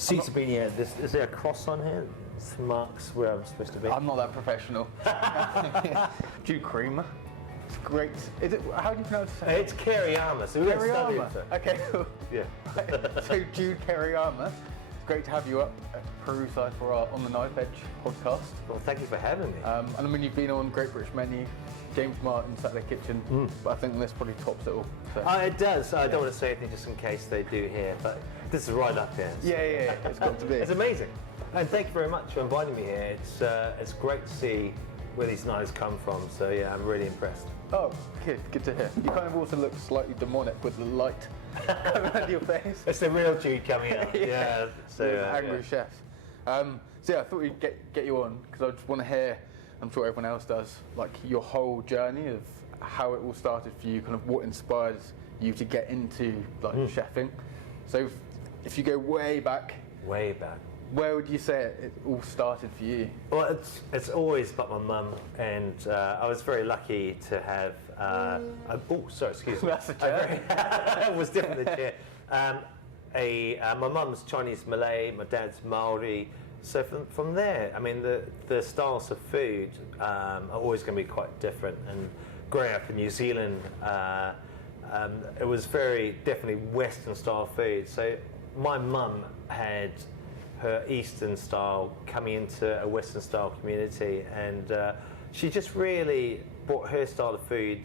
Seats have been here. Is there a cross on here? This marks where I'm supposed to be. I'm not that professional. Jude Kereama. It's great. Is it? How do you pronounce it? It's Kereama. So we're going to study it. Okay, cool. Yeah. So Jude Kereama, it's great to have you up at Peru side for our On the Knife Edge podcast. Well, thank you for having me. And I mean, you've been on Great British Menu, James Martin, Saturday Kitchen, but I think this probably tops it all. So. It does. I don't want to say anything just in case they do here, but this is right up here. So. Yeah. It's got to be. It's amazing. And thank you very much for inviting me here. It's great to see where these knives come from. So yeah, I'm really impressed. Oh, good to hear. You kind of also look slightly demonic with the light coming out of your face. It's the real Jude coming out. Yeah. So angry chef. So yeah, I thought we'd get you on because I just want to hear. I'm sure everyone else does. Like your whole journey of how it all started for you. Kind of what inspired you to get into like chefing. So if you go way back. Where would you say it all started for you? Well, it's always about my mum, and I was very lucky to have. Excuse me. That's a chair. It was different the chair. My mum's Chinese Malay, my dad's Maori. So from there, I mean, the styles of food are always going to be quite different. And growing up in New Zealand, it was very definitely Western style food. So my mum had her Eastern style coming into a Western style community, and she just really brought her style of food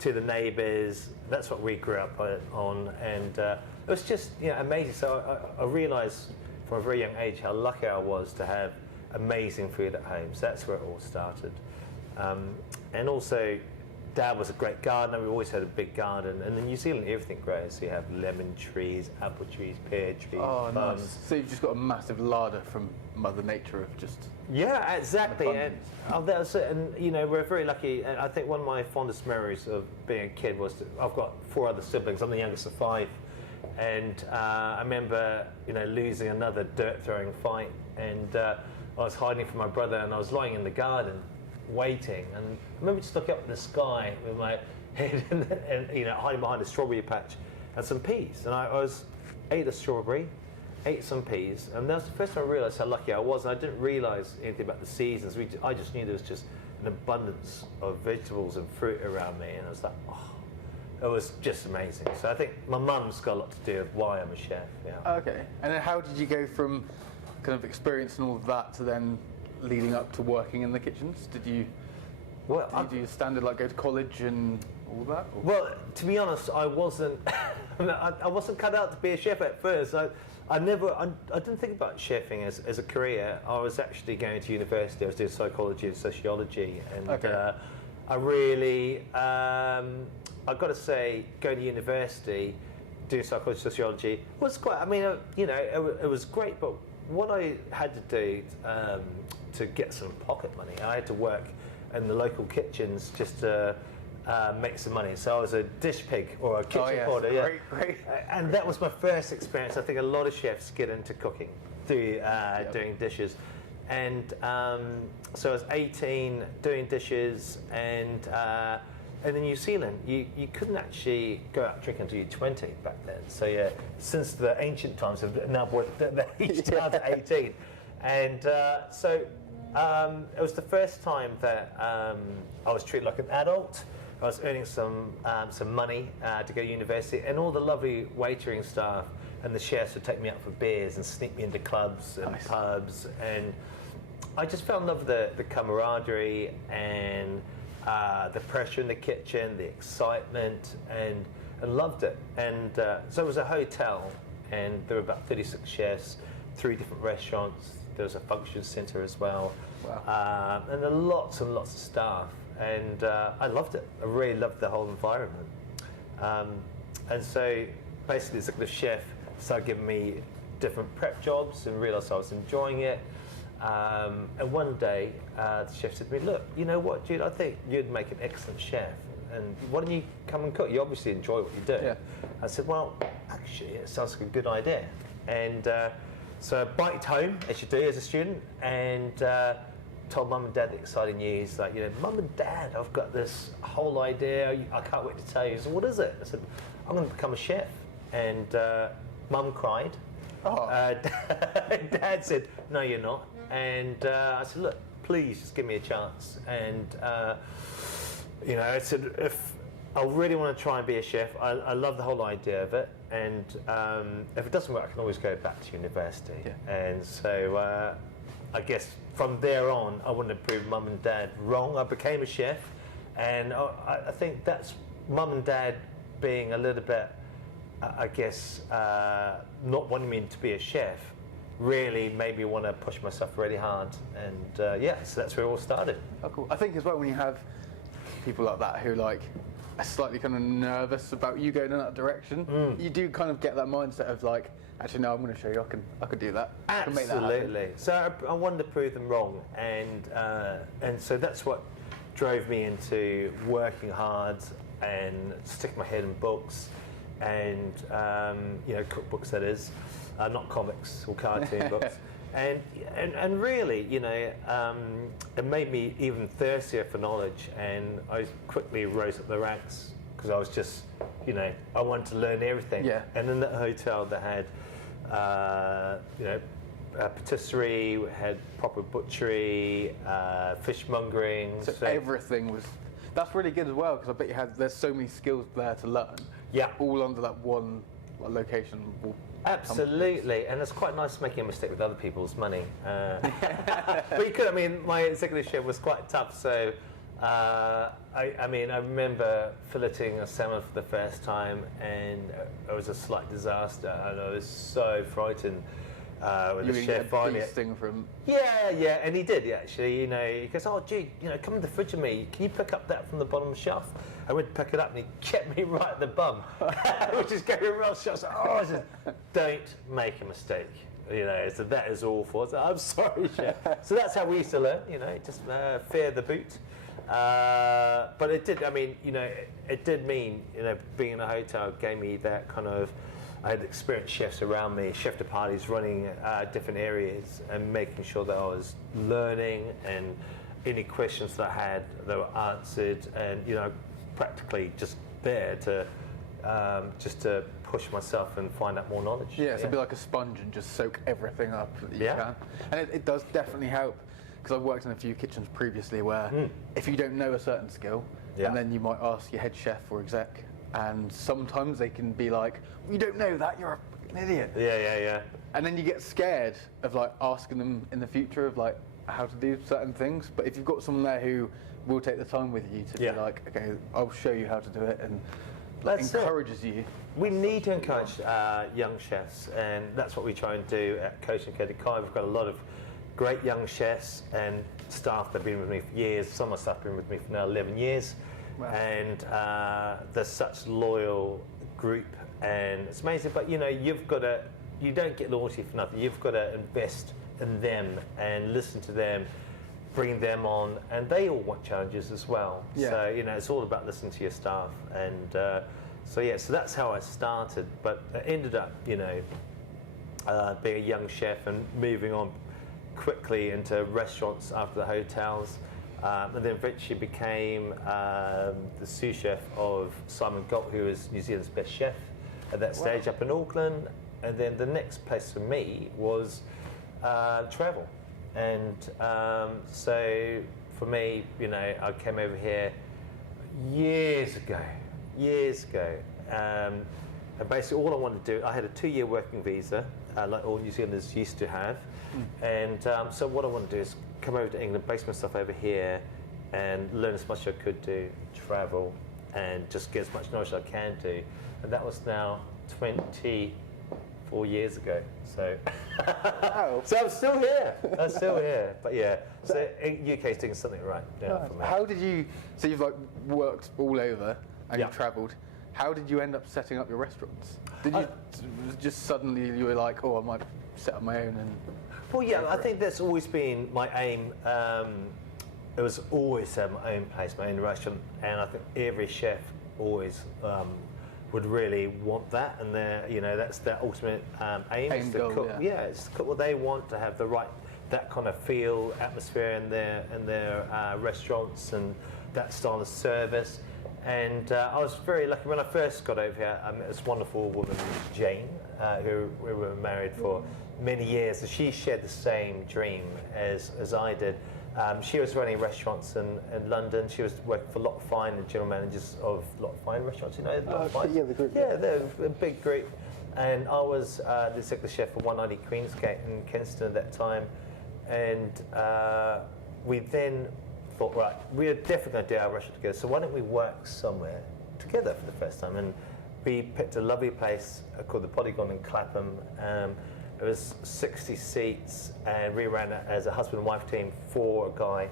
to the neighbours. That's what we grew up on, and it was just amazing. So I realised from a very young age how lucky I was to have amazing food at home. So that's where it all started, and also. Dad was a great gardener. We always had a big garden, and in New Zealand everything grows. So you have lemon trees, apple trees, pear trees. Oh, nice. So you've just got a massive larder from Mother Nature of just. Yeah, exactly. And that's it. And we're very lucky. And I think one of my fondest memories of being a kid was I've got 4 other siblings. I'm the youngest of 5, and I remember losing another dirt throwing fight, and I was hiding from my brother, and I was lying in the garden. Waiting, and I remember just looking up at the sky with my head and hiding behind a strawberry patch and some peas, and I ate a strawberry, ate some peas, and that was the first time I realised how lucky I was. And I didn't realise anything about the seasons. I just knew there was just an abundance of vegetables and fruit around me, and I was like, it was just amazing. So I think my mum's got a lot to do with why I'm a chef. Yeah. Okay, and then how did you go from kind of experiencing all of that to then leading up to working in the kitchens? Did you do your standard, like go to college and all that? Or? Well, to be honest, I wasn't. I wasn't cut out to be a chef at first. I didn't think about chefing as a career. I was actually going to university. I was doing psychology and sociology, and I really, I've got to say, going to university, doing psychology and sociology was quite. I mean, it was great, but what I had to do to get some pocket money, I had to work in the local kitchens just to make some money. So I was a dish pig or a kitchen porter. Great. And that was my first experience. I think a lot of chefs get into cooking through doing dishes. And so I was 18 doing dishes, and in New Zealand, you couldn't actually go out drinking until you're 20 back then. So yeah, since the ancient times have now brought the age down to 18. And so it was the first time that I was treated like an adult. I was earning some money to go to university, and all the lovely waitering staff and the chefs would take me out for beers and sneak me into clubs and pubs. And I just fell in love with the camaraderie and the pressure in the kitchen, the excitement, and loved it. And so it was a hotel, and there were about 36 chefs, 3 different restaurants. There was a function centre as well. Wow. And there were lots and lots of staff, and I loved it. I really loved the whole environment. And so basically the executive chef started giving me different prep jobs and realised I was enjoying it. And one day the chef said to me, look, you know what, Jude, I think you'd make an excellent chef, and why don't you come and cook? You obviously enjoy what you do. Yeah. I said, well, actually, it sounds like a good idea. And so I biked home, as you do as a student, and told Mum and Dad the exciting news, like, Mum and Dad, I've got this whole idea, I can't wait to tell you. So what is it? I said, I'm going to become a chef. And Mum cried, Oh. Dad said, no, you're not. And I said, look, please just give me a chance. And, I said, if I really want to try and be a chef, I love the whole idea of it. And if it doesn't work, I can always go back to university. Yeah. And so I guess from there on, I wouldn't have proved mum and dad wrong. I became a chef. And I think that's mum and dad being a little bit, I guess, not wanting me to be a chef really made me want to push myself really hard. And so that's where it all started. Oh, cool. I think as well when you have people like that who are slightly kind of nervous about you going in that direction, you do kind of get that mindset of actually no, I'm going to show you I can do that. I can make that happen. Absolutely. So I wanted to prove them wrong, and so that's what drove me into working hard and sticking my head in books and cookbooks, that is, not comics or cartoon books. And really, it made me even thirstier for knowledge, and I quickly rose up the ranks because I was just, I wanted to learn everything. Yeah. And in that hotel, they had, patisserie, we had proper butchery, fishmongering. So everything was. That's really good as well because I bet there's so many skills there to learn. Yeah. All under that one location. Absolutely, and it's quite nice making a mistake with other people's money. But you could, my executive chef was quite tough, so I remember filleting a salmon for the first time, and it was a slight disaster, and I was so frightened. When the chef finally from yeah, and he did actually. He goes, "Oh, Jude, come in the fridge with me. Can you pick up that from the bottom of the shelf?" I went to pick it up, and he kept me right at the bum, which is going real short. So, I said, "Don't make a mistake." So that is awful. I said, "I'm sorry, chef." So that's how we used to learn. Just fear the boot. But it did. It did mean being in a hotel gave me that kind of. I had experienced chefs around me, chef de parties running different areas and making sure that I was learning, and any questions that I had, they were answered, and practically just there to just to push myself and find out more knowledge. Yeah, so be like a sponge and just soak everything up that you can. And it does definitely help because I've worked in a few kitchens previously where if you don't know a certain skill, and then you might ask your head chef or exec. And sometimes they can be like, "You don't know that, you're an idiot." Yeah. And then you get scared of asking them in the future of how to do certain things. But if you've got someone there who will take the time with you to be like, "Okay, I'll show you how to do it," and encourages you. We need to encourage young chefs, and that's what we try and do at Kota and Kota Kai. We've got a lot of great young chefs and staff that have been with me for years. Some of my staff have been with me for now 11 years. Wow. And there's such loyal group, and it's amazing. But you don't get loyalty for nothing. You've got to invest in them and listen to them, bring them on, and they all want challenges as well. Yeah. So it's all about listening to your staff, and so that's how I started. But I ended up being a young chef and moving on quickly into restaurants after the hotels. And then eventually became the sous chef of Simon Galt, who was New Zealand's best chef at that stage up in Auckland. And then the next place for me was travel. And so for me, I came over here years ago. And basically all I wanted to do, I had a 2-year working visa, like all New Zealanders used to have. And so what I want to do is come over to England, base myself over here, and learn as much as I could do, travel, and just get as much knowledge as I can do. And that was now 24 years ago. So, Wow. So I'm still here. But yeah, so UK's doing something right for me. How did you? So you've worked all over and you've travelled. How did you end up setting up your restaurants? Did you just suddenly you were like, "Oh, I might set up my own"? And well, yeah, I think that's always been my aim. It was always to have my own place, my own restaurant, and I think every chef always would really want that, and that's their ultimate aim. Is to cook, it's to cook what they want, to have that kind of atmosphere in their restaurants, and that style of service. And I was very lucky when I first got over here. I met this wonderful woman, Jane, who we were married for many years, and she shared the same dream as I did. She was running restaurants in London. She was working for Lot Fine, the general managers of Lot Fine restaurants. You know, Lot Fine? Yeah, the group. Yeah, they're a big group. And I was the executive chef for 190 Queensgate in Kensington at that time. And we then thought, right, we're definitely going to do our restaurant together, so why don't we work somewhere together for the first time? And we picked a lovely place called the Polygon in Clapham. It was 60 seats, and we ran it as a husband and wife team for a guy.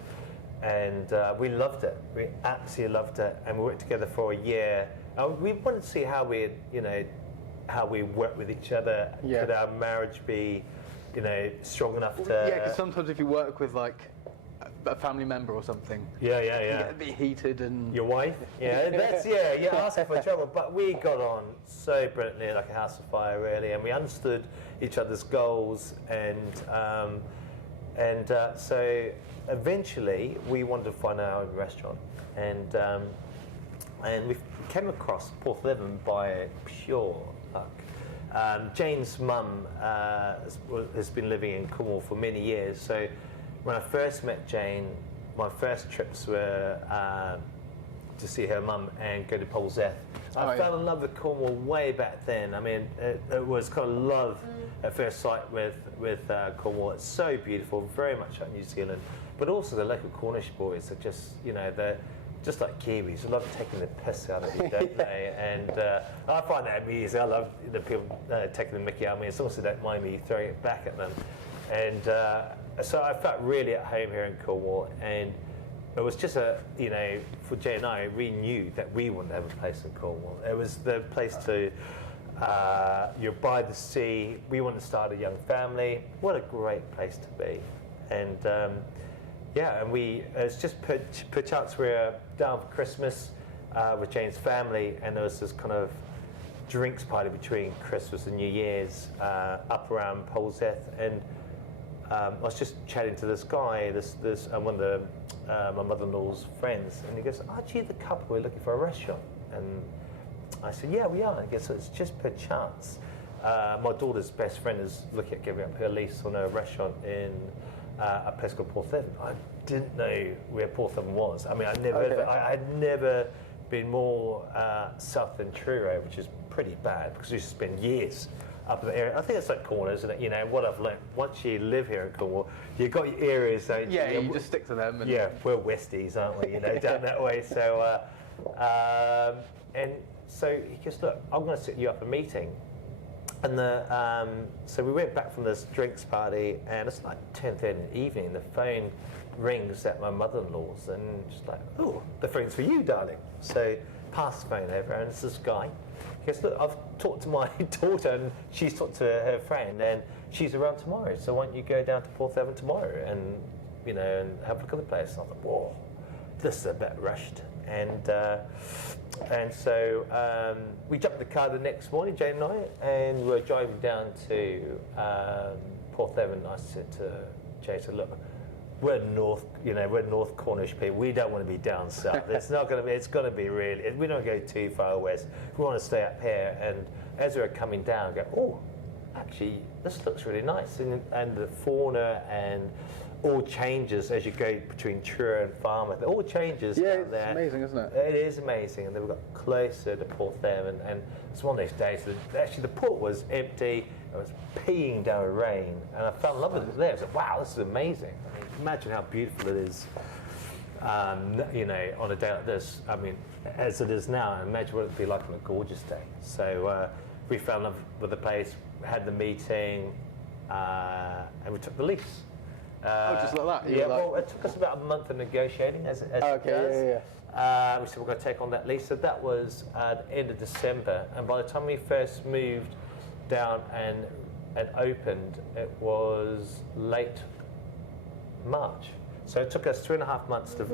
And we loved it. We absolutely loved it. And we worked together for a year. We wanted to see how we, how we work with each other. Yeah. Could our marriage be, strong enough to? Yeah, because sometimes if you work with like a family member or something, Yeah. you get a bit heated and. Your wife? Yeah, you're asking for trouble. But we got on so brilliantly, like a house of fire, really, and we understood each other's goals, and so eventually we wanted to find our own restaurant, and we came across Porthleven by pure luck. Jane's mum has been living in Cornwall for many years, so when I first met Jane, my first trips were to see her mum and go to Porthleven. I fell in love with Cornwall way back then. I mean, it was kind of love at first sight with Cornwall. It's so beautiful, very much like New Zealand, but also the local Cornish boys are just, they're just like Kiwis. They love taking the piss out of you, don't they? And I find that amusing. I love the people taking the mickey out of me, as long as they don't mind me throwing it back at them. And so I felt really at home here in Cornwall, and it was just for Jay and I, we knew that we wanted to have a place in Cornwall. It was the place to, you're by the sea. We wanted to start a young family. What a great place to be. And and it's just perchance we were down for Christmas with Jane's family, and there was this kind of drinks party between Christmas and New Year's up around Porthleven, and I was just chatting to this guy, one of my mother-in-law's friends, and he goes, "Aren't you the couple we're looking for a restaurant?" And I said, "Yeah, we are." I guess it's just per chance. My daughter's best friend is looking at giving up her lease on a restaurant in a place called Porthleven. I didn't know where Porthleven was. I mean, I had never been more south than Truro, which is pretty bad because we used to spend years up in the area. I think it's like corners, and what I've learned, once you live here in Cornwall, you've got your areas. So you just stick to them. And we're Westies, aren't we? Down that way. So, and so he goes, "Look, I'm going to set you up a meeting." And so we went back from this drinks party, and it's like 10:30 in the evening. The phone rings at my mother-in-law's, and she's like, "Oh, the phone's for you, darling." So pass the phone over, and it's this guy. He goes, "Look, I've talked to my daughter, and she's talked to her friend, and she's around tomorrow. So why don't you go down to Porthleven tomorrow and and have a look at the place?" And I thought, "Whoa, this is a bit rushed." And so we jumped in the car the next morning, Jane and I, and we were driving down to Porthleven. And I said to Jane, "Look, we're North Cornish people. We don't want to be down south. It's not going to be. It's going to be really. We don't go too far west. We want to stay up here." And as we were coming down, I go, "Oh, actually, this looks really nice." And the fauna and all changes as you go between Truro and Falmouth. It all changes down there. It's amazing, isn't it? It is amazing. And then we got closer to Porthleven, and it's one of those days that actually the port was empty. It was peeing down with rain, and I fell in love with it there. I was like, "Wow, this is amazing." I mean, imagine how beautiful it is, on a day like this. I mean, as it is now, imagine what it'd be like on a gorgeous day. So we fell in love with the place, had the meeting, and we took the lease. Just like that? Well, it took us about a month of negotiating, as it does. We said we're going to take on that lease. So that was at the end of December, and by the time we first moved down and opened, it was late March. So it took us 2.5 months to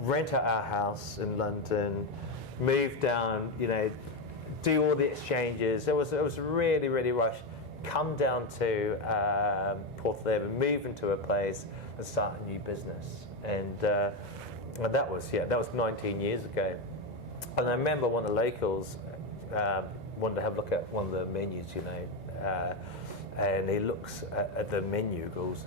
rent out our house in London, move down, do all the exchanges. It was really, really rushed. Come down to Porthleven, move into a place and start a new business. And that was 19 years ago. And I remember one of the locals wanted to have a look at one of the menus, and he looks at the menu, goes,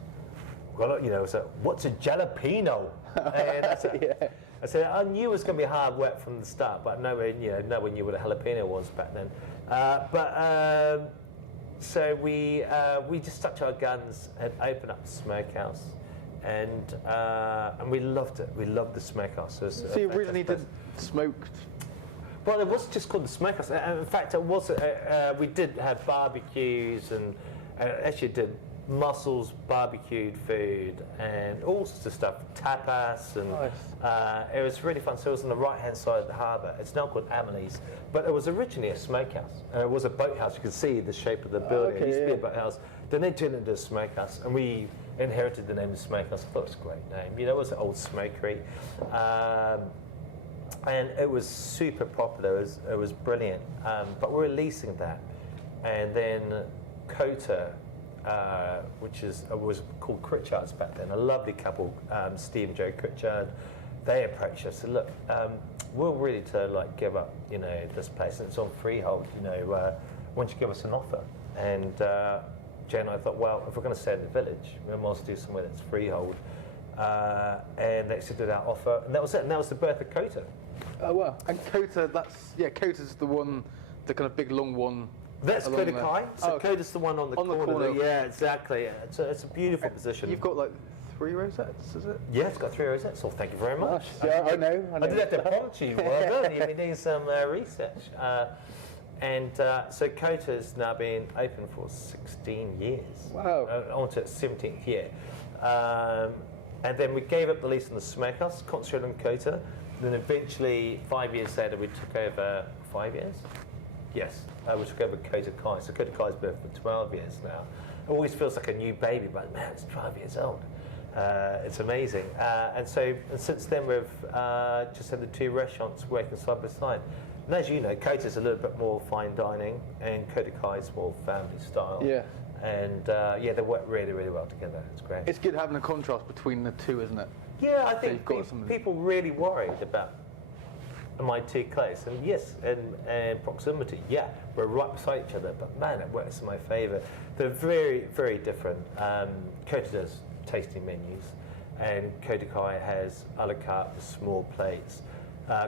well, so what's a jalapeno? And I said, I knew it was going to be hard work from the start, but no one knew what a jalapeno was back then. So we just stuck to our guns and opened up the smokehouse, and we loved it. We loved the smokehouse. So you originally did smoked? Well, it wasn't just called the smokehouse. In fact, it was. We did have barbecues and actually did mussels, barbecued food, and all sorts of stuff, tapas, and it was really fun. So it was on the right-hand side of the harbour. It's now called Amelie's, but it was originally a smokehouse. It was a boathouse. You could see the shape of the building. It used to be a boathouse. Then they turned it into a smokehouse, and we inherited the name of smokehouse. I thought it was a great name. It was an old smokery. And it was super popular. It was brilliant. But we were leasing that, and then Kota, which was called Critchard's back then. A lovely couple, Steve and Joe Critchard. They approached us and said, "Look, we're ready to give up, this place, and it's on freehold. Why don't you give us an offer?" And Jay and I thought, well, if we're going to stay in the village, we might as well do somewhere that's freehold. And they accepted our offer, and that was it. And that was the birth of Kota. Oh wow! And Kota, Kota's the one, the kind of big long one. That's Kota Kai. So Kota's the one on the corner. Yeah, exactly. It's a beautiful position. You've got 3 rosettes, is it? Yeah, it's got 3 rosettes. Well, thank you very much. Yeah, I know. I did have to prompt you. Well done. You've been doing some research. So Kota's now been open for 16 years. Wow. On to its 17th year. And then we gave up the lease on the smokehouse, concentrated on Kota. Then eventually, 5 years later, we took over 5 years? Yes, we took over Kota Kai. So Kota Kai's been for 12 years now. It always feels like a new baby, but man, it's 12 years old. It's amazing. And since then, we've just had the 2 restaurants working side by side. And as you know, Kota's a little bit more fine dining, and Kota Kai's more family style. Yeah. And they work really, really well together. It's great. It's good having a contrast between the two, isn't it? Yeah, I think people really worried about my 2 close. And yes, and proximity, yeah, we're right beside each other, but man, it works in my favour. They're very, very different. Kota does tasting menus, and Kota Kai has a la carte with small plates.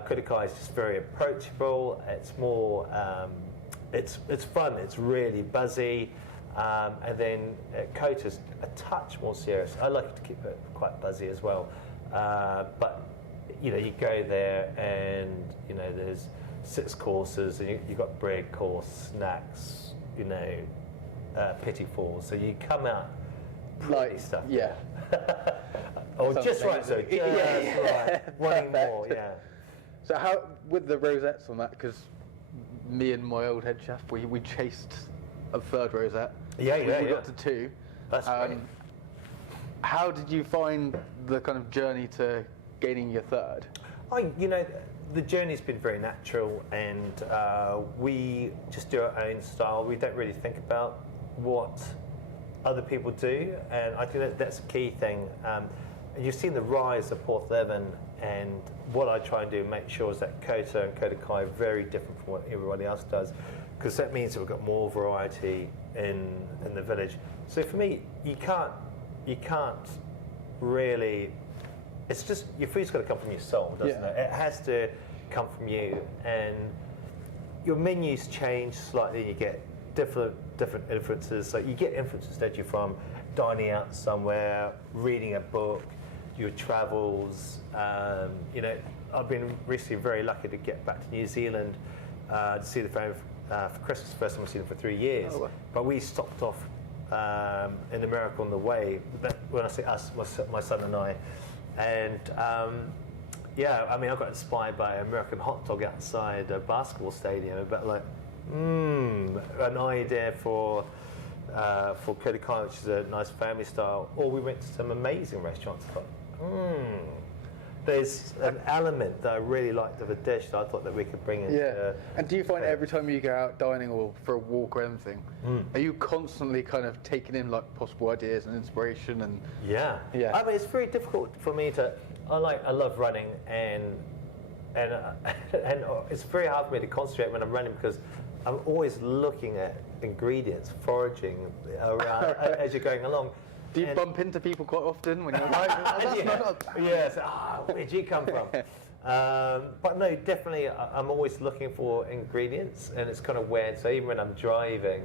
Kota Kai is just very approachable. It's more, it's fun. It's really buzzy. And then Kota's a touch more serious. I like to keep it quite buzzy as well. But you go there and there's 6 courses, and you've got bread course, snacks, petit fours. So you come out pretty stuff. Yeah. Just right. So right. Wanting more. Yeah. So how with the rosettes on that? Because me and my old head chef, we chased a 3rd rosette. We got to 2. That's great. How did you find the kind of journey to gaining your 3rd? The journey's been very natural, and we just do our own style. We don't really think about what other people do, and I think that's a key thing. You've seen the rise of Porthleven, and what I try and do make sure is that Kota and Kota Kai are very different from what everybody else does, because that means that we've got more variety in the village. So for me, you can't really. It's just your food's got to come from your soul, doesn't it? It has to come from you, and your menus change slightly. You get different influences. So you get influences, don't you, from dining out somewhere, reading a book, your travels. I've been recently very lucky to get back to New Zealand to see the family for Christmas. First time I've seen them for 3 years. Oh, wow. But we stopped off in America on the way. When I say us, my son and I. And I got inspired by an American hot dog outside a basketball stadium. But an idea for Kota Kai, which is a nice family style. Or we went to some amazing restaurants. I thought, there's an element that I really liked of a dish that I thought that we could bring in. Yeah. And do you find every time you go out dining or for a walk or anything, are you constantly kind of taking in possible ideas and inspiration? And yeah. I mean, it's very difficult for me to. I love running, and and and it's very hard for me to concentrate when I'm running because I'm always looking at ingredients, foraging around as you're going along. Do you bump into people quite often when you're like, oh, that's not... Yes, where'd you come from? But no, definitely, I'm always looking for ingredients, and it's kind of weird. So even when I'm driving,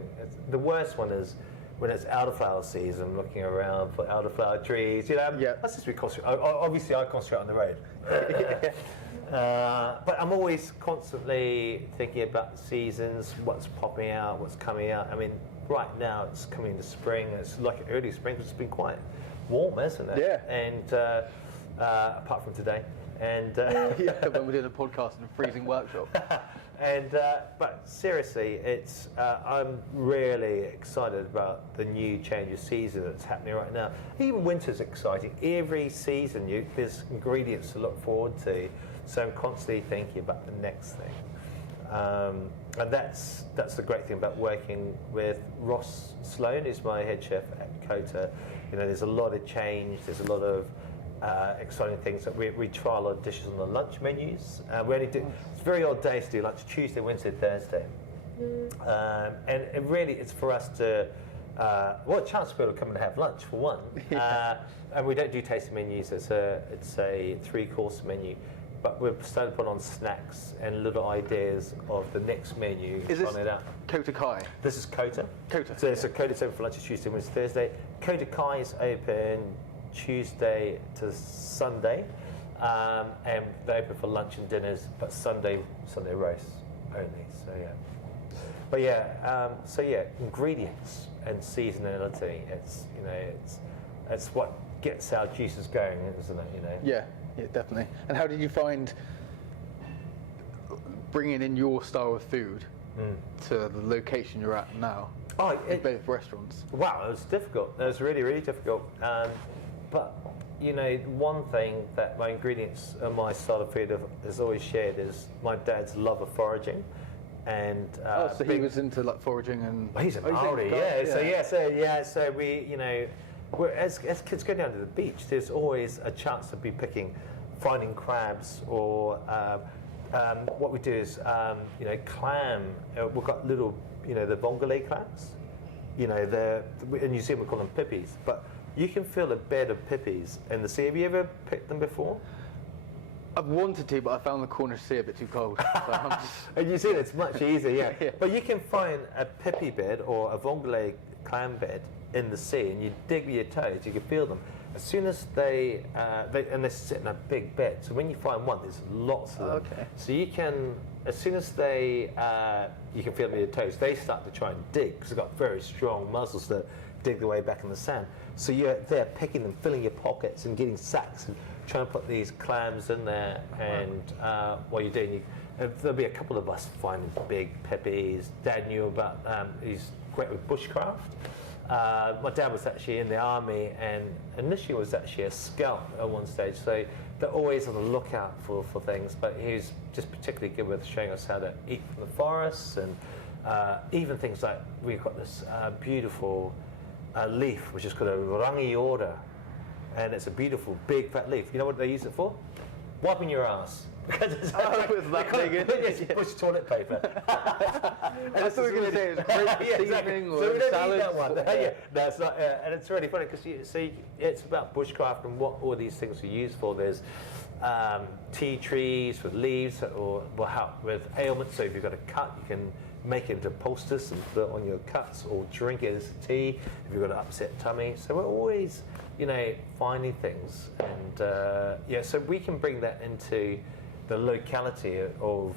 the worst one is when it's elderflower season, looking around for elderflower trees. You know, that's just because obviously I concentrate on the road. But I'm always constantly thinking about the seasons, what's popping out, what's coming out. I mean, right now it's coming into spring. It's like early spring, because it's been quite warm, isn't it? Yeah. And apart from today. And when we did a podcast in a freezing workshop. And but seriously, it's I'm really excited about the new change of season that's happening right now. Even winter's exciting. Every season, there's ingredients to look forward to. So I'm constantly thinking about the next thing, and that's the great thing about working with Ross Sloan, who's my head chef at Kota. You know, there's a lot of change. There's a lot of exciting things that we try a lot of dishes on the lunch menus. We only do, it's very odd days to do lunch: Tuesday, Wednesday, Thursday, and it's for us to a chance for people to come and have lunch for one. And we don't do tasting menus. It's a 3-course menu. But we've started to put on snacks and little ideas of the next menu. Is this Kota Kai? This is Kota. Kota. So Kota's open for lunch Tuesday, Wednesday, Thursday. Kota Kai is open Tuesday to Sunday, and they're open for lunch and dinners, but Sunday roast only. So ingredients and seasonality. It's what gets our juices going, isn't it? You know. Yeah, definitely. And how did you find bringing in your style of food to the location you're at now? In both restaurants. Wow, it was difficult. It was really, really difficult. But you know, one thing that my ingredients and my style of food has always shared is my dad's love of foraging. And so he was into like foraging and. He's a Maori, So we, you know, as kids go down to the beach, there's always a chance to be finding crabs, or what we do is, clam. We've got little, the vongole clams. In New Zealand we call them pippies, but you can feel a bed of pippies in the sea. Have you ever picked them before? I've wanted to, but I found the Cornish sea a bit too cold. So And you see, it's much easier, yeah. But you can find a pippy bed or a vongole clam bed in the sea, and you dig with your toes, you can feel them. As soon as they sit in a big bed, so when you find one, there's lots of them. Okay. So you can, as soon as you can feel them with your toes, they start to try and dig, because they've got very strong muscles that dig their way back in the sand. So you're there picking them, filling your pockets and getting sacks and trying to put these clams in there. And while you're doing, there'll be a couple of us finding big pippies. Dad knew about, he's great with bushcraft. My dad was actually in the army and initially was actually a scout at one stage, so they're always on the lookout for things, but he was just particularly good with showing us how to eat from the forests, and even things like, we've got this beautiful leaf which is called a rangiora, and it's a beautiful big fat leaf. You know what they use it for? Wiping your ass. Because it's it's bush toilet paper. And I thought you were going to say it was great seasoning or so we don't salads. Eat that one. No, it's not. And it's really funny because it's about bushcraft and what all these things are used for. There's tea trees with leaves, or with ailments. So if you've got a cut, you can make it into poultice and put it on your cuts, or drink it as tea if you've got an upset tummy. So we're always, finding things, and so we can bring that into the locality of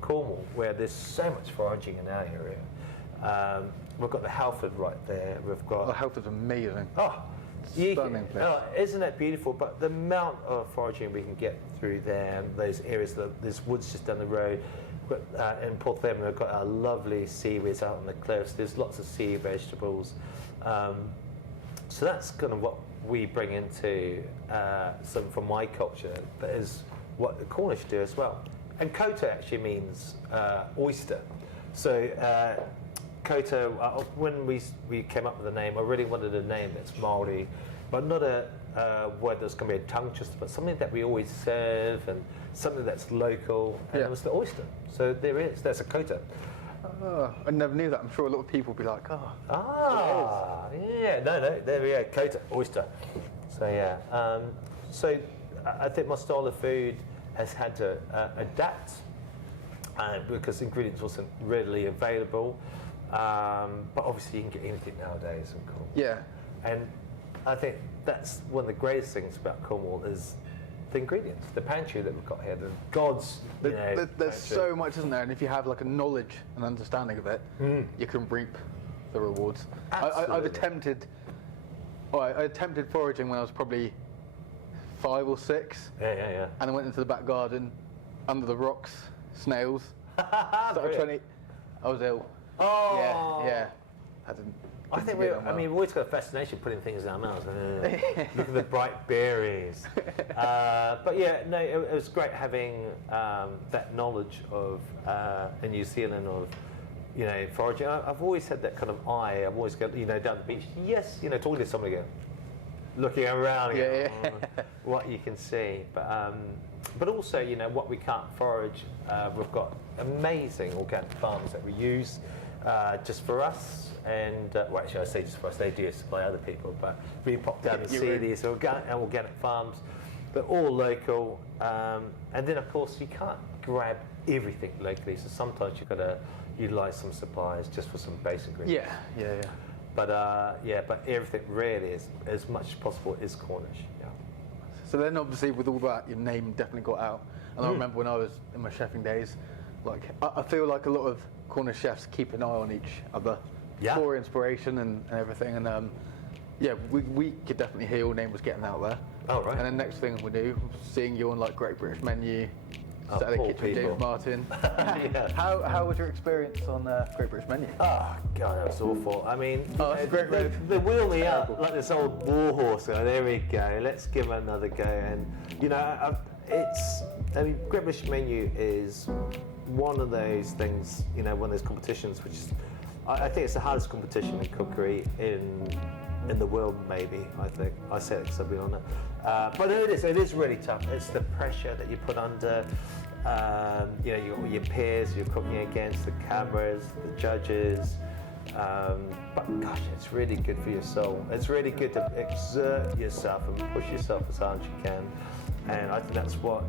Cornwall, where there's so much foraging in our area. We've got the Halford right there. We've got Halford's amazing. Stunning place. Isn't it beautiful? But the amount of foraging we can get through there, those areas, there's woods just down the road. In Porthleven, we've got our lovely seaweeds out on the cliffs. There's lots of sea vegetables. So that's kind of what we bring into some from my culture. That is what the Cornish do as well. And Kota actually means oyster. So Kota, when we came up with the name, I really wanted a name that's Māori, but not a word that's going to be a tongue twister, but something that we always serve and something that's local. And it was the oyster. So that's a Kota. Oh, I never knew that. I'm sure a lot of people would be like, oh. Ah, yeah, no, there we go, Kota, oyster. So yeah, so I think my style of food has had to adapt because ingredients wasn't readily available. But obviously you can get anything nowadays. Yeah. And I think that's one of the greatest things about Cornwall is the ingredients, the pantry that we've got here, the God's. There's so much, isn't there? And if you have like a knowledge and understanding of it, you can reap the rewards. I've attempted. I attempted foraging when I was probably 5 or 6. Yeah. And I went into the back garden, under the rocks, snails. Started trying to eat. I was ill. Oh. Yeah. I think we've always got a fascination putting things in our mouths. Look at the bright berries. But yeah, no, it was great having that knowledge of in New Zealand of, foraging. I've always had that kind of eye. I've always got, down the beach. Yes, talking to somebody again, looking around, what you can see. But also, what we can't forage, we've got amazing organic farms that we use just for us. And well, actually, I say just for us, they do supply other people. But we pop down and see these organic farms. They're all local. And then, of course, you can't grab everything locally. So sometimes you've got to utilise some suppliers just for some basic ingredients. Yeah. But everything really is, as much as possible, is Cornish. Yeah. So then, obviously, with all that, your name definitely got out. And I remember when I was in my chefing days, like I feel like a lot of Cornish chefs keep an eye on each other for inspiration and everything. And we could definitely hear your name was getting out there. Oh, right. And then next thing we knew, seeing you on like Great British Menu, Saturday Kitchen with James Martin. How was your experience on Great British Menu? Oh God, that was awful. I mean, great. They wheel me up like this old war horse. There we go. Let's give it another go. And Great British Menu is one of those things. One of those competitions, which is, I think it's the hardest competition in cookery in the world. Maybe I think I say it because I've been on it. But it is really tough. It's the pressure that you put under. Your peers, you're cooking against the cameras, the judges. But gosh, it's really good for your soul. It's really good to exert yourself and push yourself as hard as you can. And I think that's what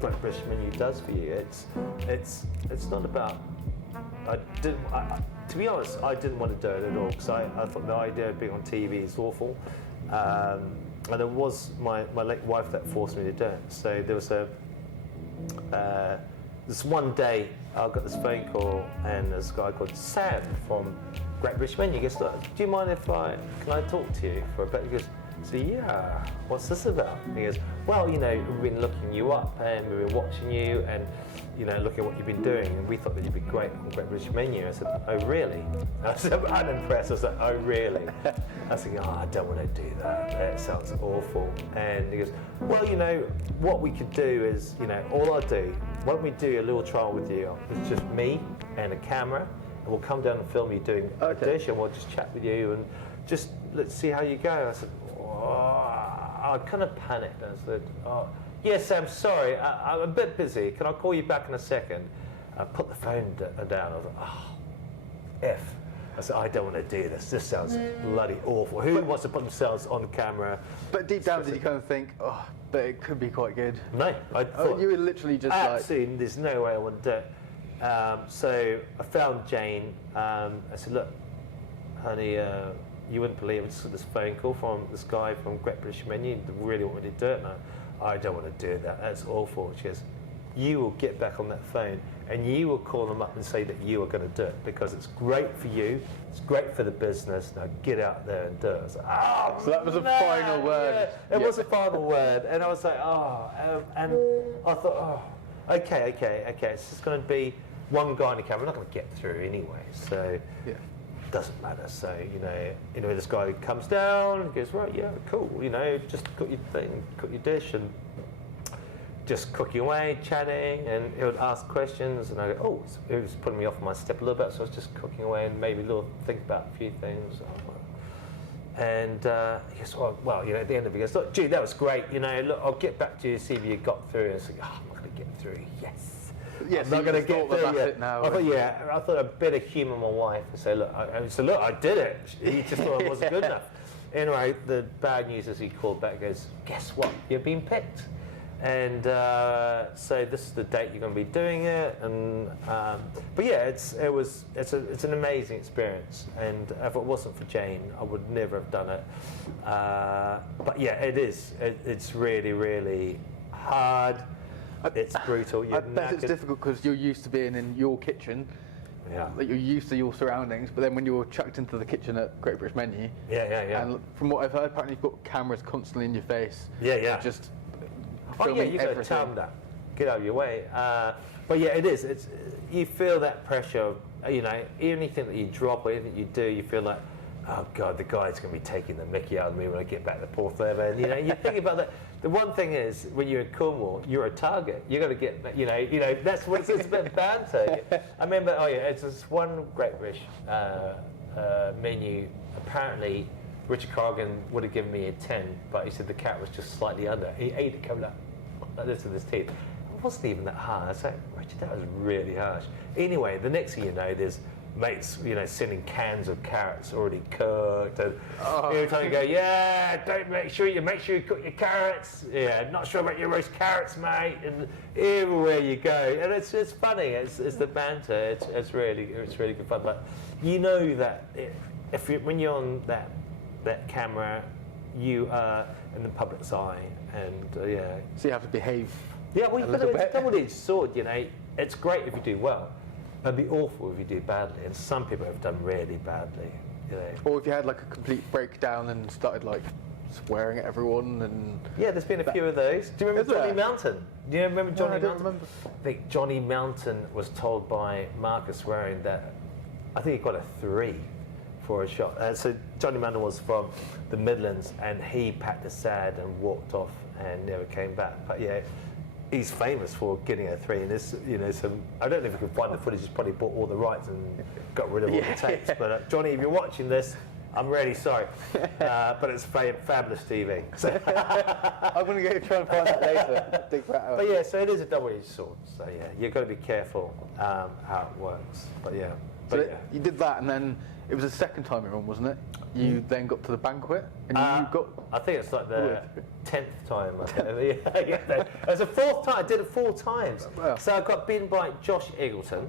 Great British Menu does for you. It's not about. To be honest, I didn't want to do it at all because I thought the idea of being on TV is awful. And it was my late wife that forced me to do it. So there was this one day I got this phone call and this guy called Sam from Great British Menu. He goes, "Do you mind can I talk to you for a bit?" He goes, "So yeah, what's this about?" He goes, "Well, we've been looking you up and we've been watching you and looking at what you've been doing and we thought that you'd be great on Great British Menu." I said, "Oh really?" I said, unimpressed. I was like, "Oh really?" I said, "Oh, I don't want to do that. That sounds awful." And he goes, "Well, what we could do is, all I do, why don't we do a little trial with you? It's just me and a camera and we'll come down and film you doing a dish and we'll just chat with you and just let's see how you go." I said, I kind of panicked. I said, "Yes, Sam, sorry, I'm a bit busy. Can I call you back in a second?" I put the phone down. I was like, F. I said, "I don't want to do this. This sounds bloody awful. Who wants to put themselves on camera?" But deep down, did you kind of think, but it could be quite good? No, I thought you were literally just absolutely, there's no way I would do it. So I found Jane. I said, "Look, honey, you wouldn't believe it. I just got this phone call from this guy from Great British Menu. They really want me to do it." And I don't want to do that. That's awful. She goes, "You will get back on that phone and you will call them up and say that you are going to do it because it's great for you. It's great for the business. Now get out there and do it." I was like, so that was a final word. Yeah, it was a final word. And I was like, and I thought, okay. It's just going to be one guy on the camera. I'm not going to get through anyway. So. Yeah. Doesn't matter. So this guy comes down and goes, "Right, yeah, cool. Just cook your thing, cook your dish." And just cooking away, chatting, and he would ask questions, and I go, oh, it was putting me off my step a little bit, so I was just cooking away and maybe think about a few things. And he goes, well, at the end of it, he goes, look, Jude, that was great. Look, I'll get back to you, see if you got through. And it's like, I'm not going to get through. Yes. Yes, I'm not going to get through that's yet. it now. I thought I'd better humour my wife and say, look, I did it. He just thought I wasn't good enough. Anyway, the bad news is he called back and goes, guess what? You've been picked. And so this is the date you're going to be doing it. And but yeah, it's an amazing experience. And if it wasn't for Jane, I would never have done it. But yeah, it is. It's really, really hard. It's brutal. I bet it's difficult because you're used to being in your kitchen. Yeah. Like you're used to your surroundings, but then when you're chucked into the kitchen at Great British Menu. Yeah. And from what I've heard, apparently you've got cameras constantly in your face. Yeah. Just. Oh yeah, you've got to tell them that. Get out of your way. But yeah, it is. You feel that pressure. Anything that you drop or anything you do, you feel like, oh God, the guy's going to be taking the mickey out of me when I get back to Porthleven. You think about that. The one thing is, when you're in Cornwall, you're a target. You got to get, that's what it's a bit of banter. I remember, it's this one Great British menu. Apparently, Richard Corrigan would have given me a 10, but he said the cat was just slightly under. He ate it coming up like this with his teeth. It wasn't even that hard. I was like, Richard, that was really harsh. Anyway, the next thing you know, there's mates, sending cans of carrots already cooked, and every time you go, make sure you cook your carrots. Yeah, not sure about your roast carrots, mate. And everywhere you go, and it's funny. It's the banter. It's really good fun. But that when you're on that camera, you are in the public's eye, and So you have to behave. Yeah, well, it's a double-edged sword. It's great if you do well. It'd be awful if you do badly, and some people have done really badly. Or if you had like a complete breakdown and started like swearing at everyone and. Yeah, there's been a few of those. Do you remember Johnny Mountain? Do you remember Johnny Mountain? I don't remember. I think Johnny Mountain was told by Marcus Waring that I think he got a 3 for a shot. So Johnny Mountain was from the Midlands, and he packed a sad and walked off and never came back. But yeah. He's famous for getting a 3, and there's some. I don't know if you can find the footage. He's probably bought all the rights and got rid of all the tapes. But Johnny, if you're watching this, I'm really sorry. But it's fabulous TV. So I'm going to go try and find that later. Dig that out. But yeah, so it is a double-edged sword. So yeah, you've got to be careful how it works. But yeah. So you did that, and then it was the second time you're on, wasn't it? You then got to the banquet, and you got. I think it's like the 10th time. I think. It was the 4th time. I did it 4 times. Wow. So I got beaten by Josh Eggleton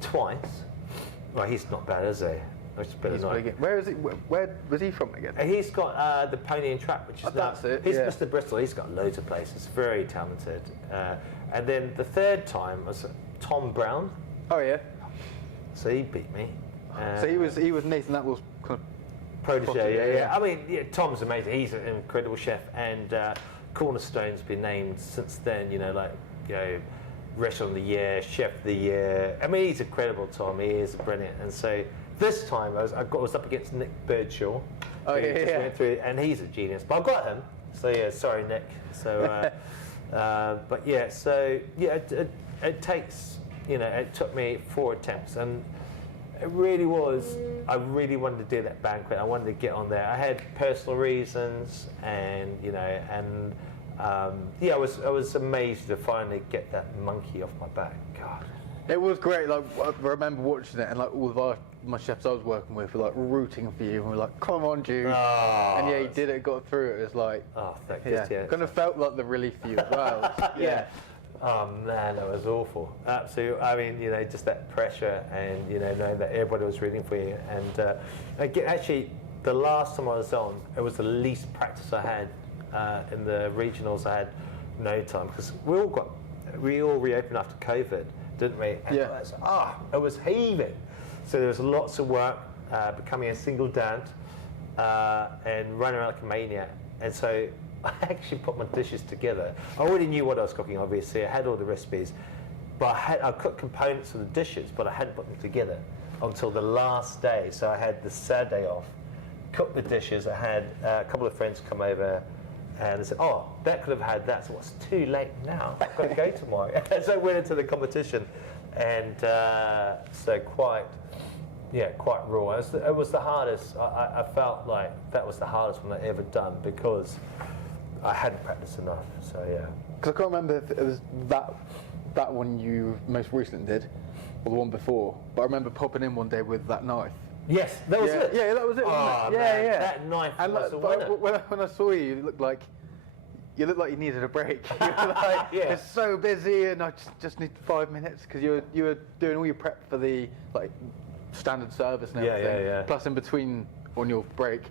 twice. Well, he's not bad, is he? Which is a bit annoying. Where is he? Where was he from again? He's got the Pony and Trap, which is that's it. He's Mr. Bristol. He's got loads of places. Very talented. And then the 3rd time was Tom Brown. Oh yeah. So he beat me. So he was Nathan Attwell's kind of protege. Yeah. I mean, Tom's amazing. He's an incredible chef, and Cornerstone's been named since then. Restaurant of the Year, Chef of the Year. I mean, he's incredible, Tom. He is brilliant. And so this time I was up against Nick Birdshaw. Oh yeah. Went through, and he's a genius. But I got him. So yeah, sorry, Nick. So, but yeah, so yeah, it takes. It took me 4 attempts, and it really was. I really wanted to do that banquet. I wanted to get on there. I had personal reasons, and I was amazed to finally get that monkey off my back. God, it was great. Like I remember watching it, and like all of my chefs I was working with were like rooting for you, and we're like, "Come on, Jude!" And yeah, he did it. Got through it. It was like, thank you. Yeah, kind of felt like the relief for you as well. Yeah. Oh man, that was awful. Absolutely. I mean, just that pressure, and knowing that everybody was rooting for you. And actually, the last time I was on, it was the least practice I had in the regionals. I had no time because we all reopened after COVID, didn't we? And it was heaving. So there was lots of work, becoming a single dad, and running around like a maniac. And so I actually put my dishes together. I already knew what I was cooking, obviously. I had all the recipes. But I cooked components of the dishes, but I hadn't put them together until the last day. So I had the Saturday off, cooked the dishes. I had a couple of friends come over, And I said, oh, that could have had that, so it's too late now. I've got to go tomorrow. So I went into the competition, and so quite raw. It was the hardest. I felt like that was the hardest one I'd ever done because I hadn't practiced enough. So yeah. Because I can't remember if it was that one you most recently did, or the one before. But I remember popping in one day with that knife. Yes, that was it. Yeah, that was it. Oh, wasn't it? man, Yeah. That knife And was the winner. when I saw you, you looked like you needed a break. You were like, it's so busy, and I just need 5 minutes because you were doing all your prep for the like standard service and everything. Yeah. Plus, in between on your break,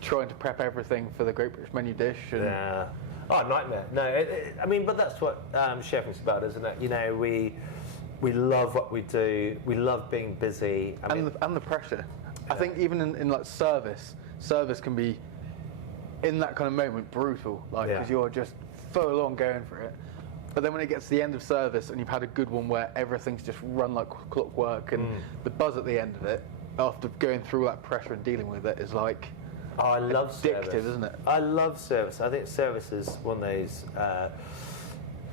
trying to prep everything for the Great British Menu dish. And Yeah. Oh, nightmare. No, I mean, but that's what chefing's about, isn't it? You know, we love what we do. We love being busy. And the pressure. I think even in like service can be in that kind of moment brutal, like because you're just full on going for it. But then when it gets to the end of service and you've had a good one where everything's just run like clockwork and the buzz at the end of it, after going through that pressure and dealing with it, is like I love addictive, service. isn't it? I love service. I think service is one of those.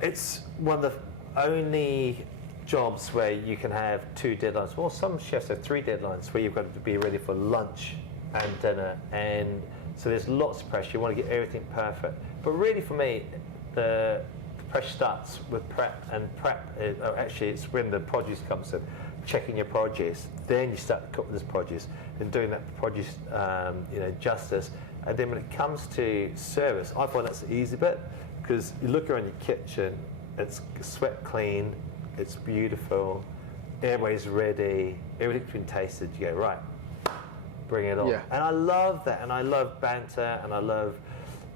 It's one of the only jobs where you can have 2 deadlines. Well, some chefs have 3 deadlines where you've got to be ready for lunch and dinner, and so there's lots of pressure. You want to get everything perfect. But really, for me, the pressure starts with prep, and prep is, actually it's when the produce comes in. Checking your produce, then you start to cook this produce and doing that produce, justice. And then when it comes to service, I find that's the easy bit because you look around your kitchen, it's swept clean, it's beautiful, everybody's ready, everything's been tasted. You go, right, bring it on. Yeah. And I love that, and I love banter, and I love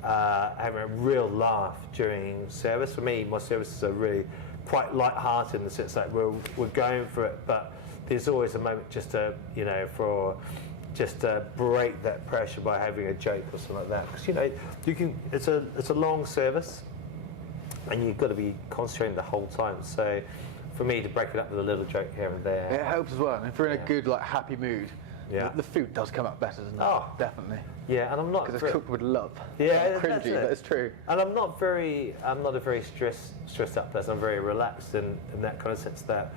having a real laugh during service. For me, my services are really quite light-hearted in the sense that we're going for it, but there's always a moment just to break that pressure by having a joke or something like that. Because it's a long service, and you've got to be concentrating the whole time. So for me to break it up with a little joke here and there, it helps as well. And if you're in a good like happy mood, the food does come out better, doesn't it? Oh, definitely. Yeah, and I'm not because it's cooked with love. Yeah, it's cringy, but it's true. And I'm not a very stressed up person. I'm very relaxed in that kind of sense that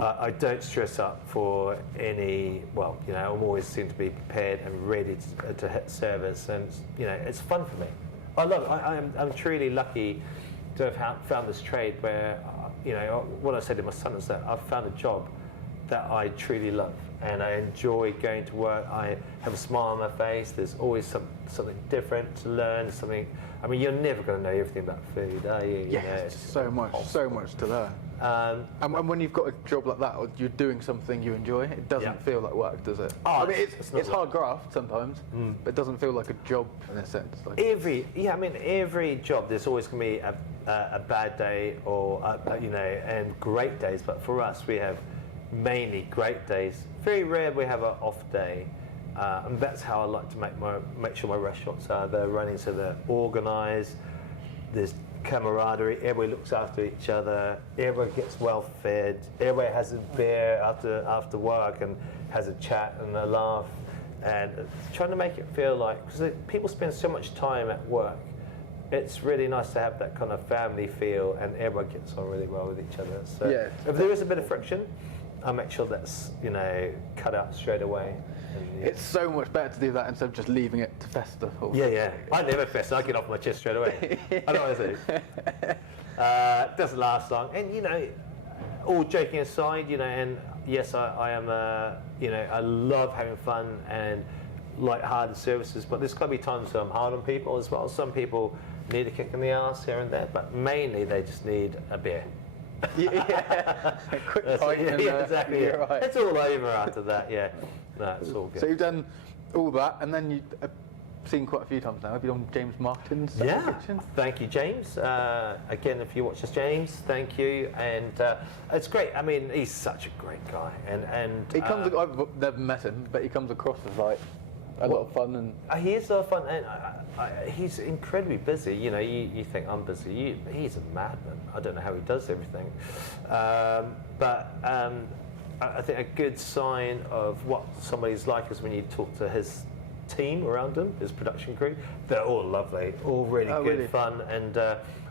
I don't stress up for any. Well, I'm always seem to be prepared and ready to hit service, and it's fun for me. I love it. I'm truly lucky to have found this trade where what I said to my son is that I've found a job that I truly love, and I enjoy going to work. I have a smile on my face. There's always something different to learn. I mean, you're never going to know everything about food, are you? Yeah, it's so much to learn. And when you've got a job like that, or you're doing something you enjoy, it doesn't feel like work, does it? Oh, I mean, it's hard graft sometimes, but it doesn't feel like a job in a sense. Like every job, there's always going to be a bad day or and great days. But for us, we have mainly great days. Very rare we have an off day, and that's how I like to make sure my restaurants they're running, so they're organised. There's camaraderie. Everybody looks after each other. Everybody gets well fed. Everybody has a beer after work and has a chat and a laugh, and trying to make it feel like, because people spend so much time at work. It's really nice to have that kind of family feel, and everyone gets on really well with each other. So if there is a bit of friction, I make sure that's cut out straight away. And, it's so much better to do that instead of just leaving it to fester. Yeah. I never fester. I get off my chest straight away. I know what I do. It doesn't last long. And all joking aside, and yes, I am. I love having fun and light-hearted services, but there's got to be times when I'm hard on people as well. Some people need a kick in the arse here and there, but mainly they just need a beer. A quick pint and exactly. You're right. It's all over after that. Yeah, no, it's all good. So you've done all that, and then you've seen quite a few times now. Have you done James Martin's kitchen? Thank you, James. Again, if you watch this, James, thank you, and it's great. I mean, he's such a great guy, and he comes. I've never met him, but he comes across as like a lot of fun, and he is a lot of fun, and he's incredibly busy. You think I'm busy. He's a madman. I don't know how he does everything, but I think a good sign of what somebody's like is when you talk to his team around him, his production crew. They're all lovely, all really good fun, and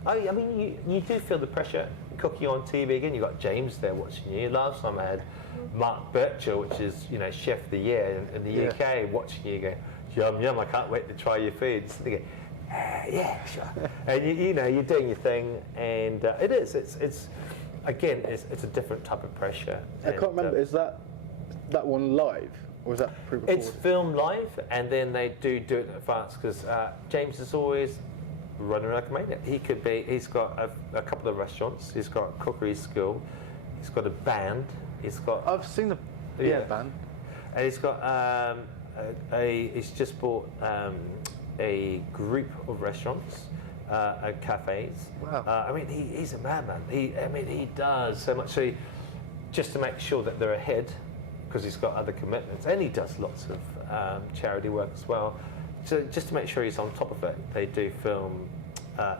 I mean, you do feel the pressure cooking on TV again. You've got James there watching you. Last time I had Mark Birchall, which is Chef of the Year in the UK, watching you go, yum yum, I can't wait to try your foods. They go, yeah, sure. And you're doing your thing, and it's again, it's a different type of pressure. I can't remember. Is that one live, or is that pre-recorded? It's filmed live, and then they do it in advance because James is always running like a maniac. He's got a couple of restaurants. He's got a cookery school. He's got a band. I've seen the band. And he's got he's just bought a group of restaurants, cafes. Wow. I mean, he's a madman. He does so much. So just to make sure that they're ahead, because he's got other commitments, and he does lots of charity work as well. So just to make sure he's on top of it, they do film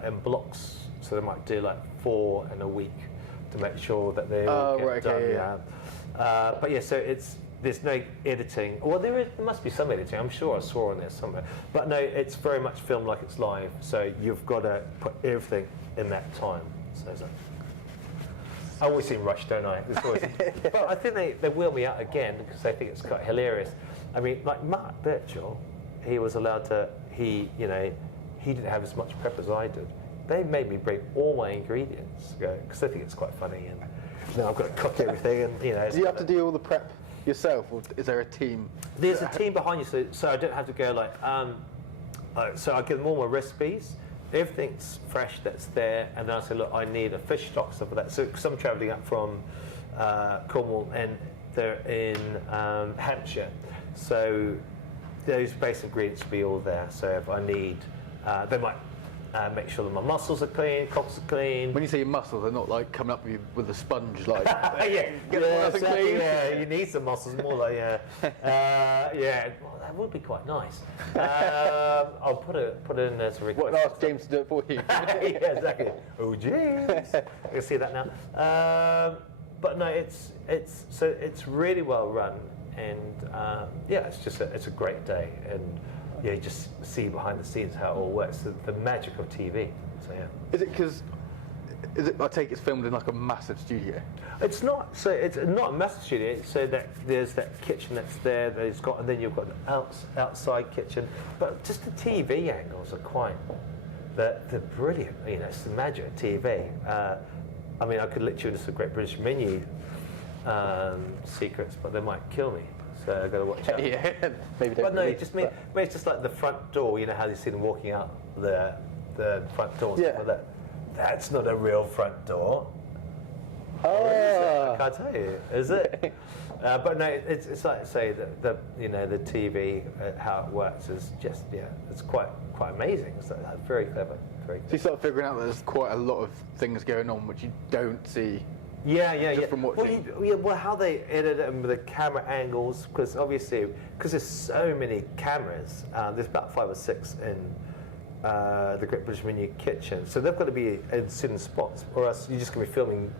in blocks. So they might do like 4 in a week to make sure that they all get done. But yeah, so there's no editing. Well, there must be some editing. I'm sure I saw on there somewhere. But no, it's very much filmed like it's live. So you've got to put everything in that time. So I always seem rushed, don't I? But I think they wheel me out again because they think it's quite hilarious. I mean, like Mark Birchall, he was allowed to. He didn't have as much prep as I did. They made me bring all my ingredients because they think it's quite funny, and I've got to cook everything. And do you have to do all the prep yourself, or is there a team? There's a team behind you, so I don't have to go like. So I give them all my recipes. Everything's fresh that's there, and then I say, look, I need a fish stock, stuff like that. So because I'm travelling up from Cornwall, and they're in Hampshire, so those basic ingredients will be all there. So if I need, they might make sure that my mussels are clean, cockles are clean. When you say your mussels, they're not like coming up with a sponge, like clean. Yeah, you need some mussels, more like well, that would be quite nice. I'll put it in there to request. What, ask James to do it for you? Yeah, exactly. Oh, James, you can see that now. But no, it's really well run, and it's a great day, and you just see behind the scenes how it all works, the magic of TV. So yeah. Is it because? I take it's filmed in like a massive studio. It's not. So it's not a massive studio. So that there's that kitchen that's there. And then you've got the outside kitchen. But just the TV angles are they're brilliant. It's the magic of TV. I mean, I could literally just a Great British Menu secrets, but they might kill me. So I've got to watch out. Yeah, maybe don't. But no, it's just like the front door. You know how you see them walking out the front door. Yeah. Like that. That's not a real front door. Oh. I can't tell you. Is it? But no, it's like I say the TV how it works is just it's quite amazing. So very clever. Very good. So you start figuring out that there's quite a lot of things going on which you don't see. Yeah. From watching. Well, how they edit it with the camera angles, because obviously, there's so many cameras. There's about 5 or 6 in the Great British Menu kitchen, so they've got to be in certain spots, or else you're just going to be filming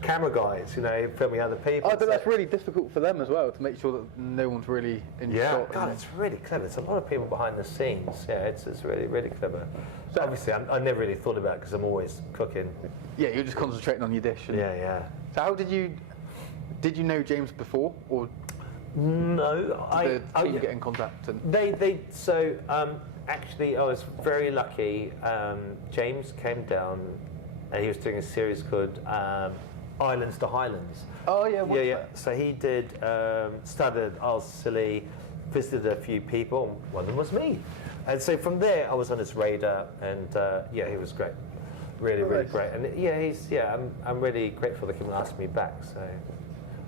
camera guys, filming other people. I bet that's really difficult for them as well to make sure that no one's really in shot. God, it's really clever. It's a lot of people behind the scenes. Yeah, it's really, really clever. So obviously, I never really thought about it because I'm always cooking. Yeah, you're just concentrating on your dish. Yeah. So how did you know James before, or no? did the team get in contact? And actually, I was very lucky. James came down, and he was doing a series called Islands to Highlands. Oh yeah, yeah. So he did. Started. I was silly. Visited a few people. One of them was me, and so from there I was on his radar. And he was great. Really great. And I'm really grateful they came and asked me back. So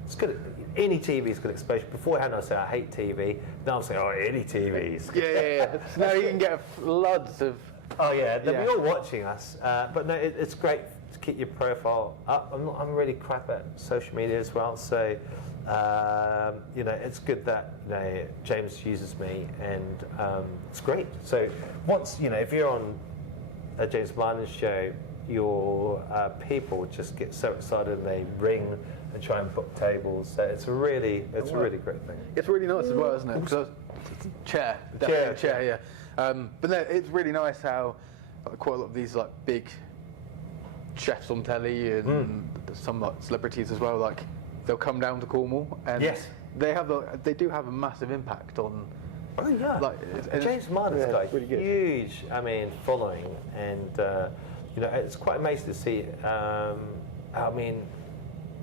it's good. Any TV is good exposure. Beforehand I said I hate TV. Now I'm saying any TV is good. Yeah. So now you can get floods of. Oh yeah, they'll be all watching us. But no, it's great to keep your profile up. I'm really crap at social media as well. So it's good that James uses me, and it's great. So once if you're on a James Martin show, your people just get so excited and they ring and try and book tables. So it's a really great thing. It's really nice as well, isn't it? Because Chair, definitely chair, yeah. But no, it's really nice how quite a lot of these like big chefs on telly and some like celebrities as well, like they'll come down to Cornwall and they do have a massive impact on. Oh yeah, like James Martin's got a really good. huge, following, and it's quite amazing to see.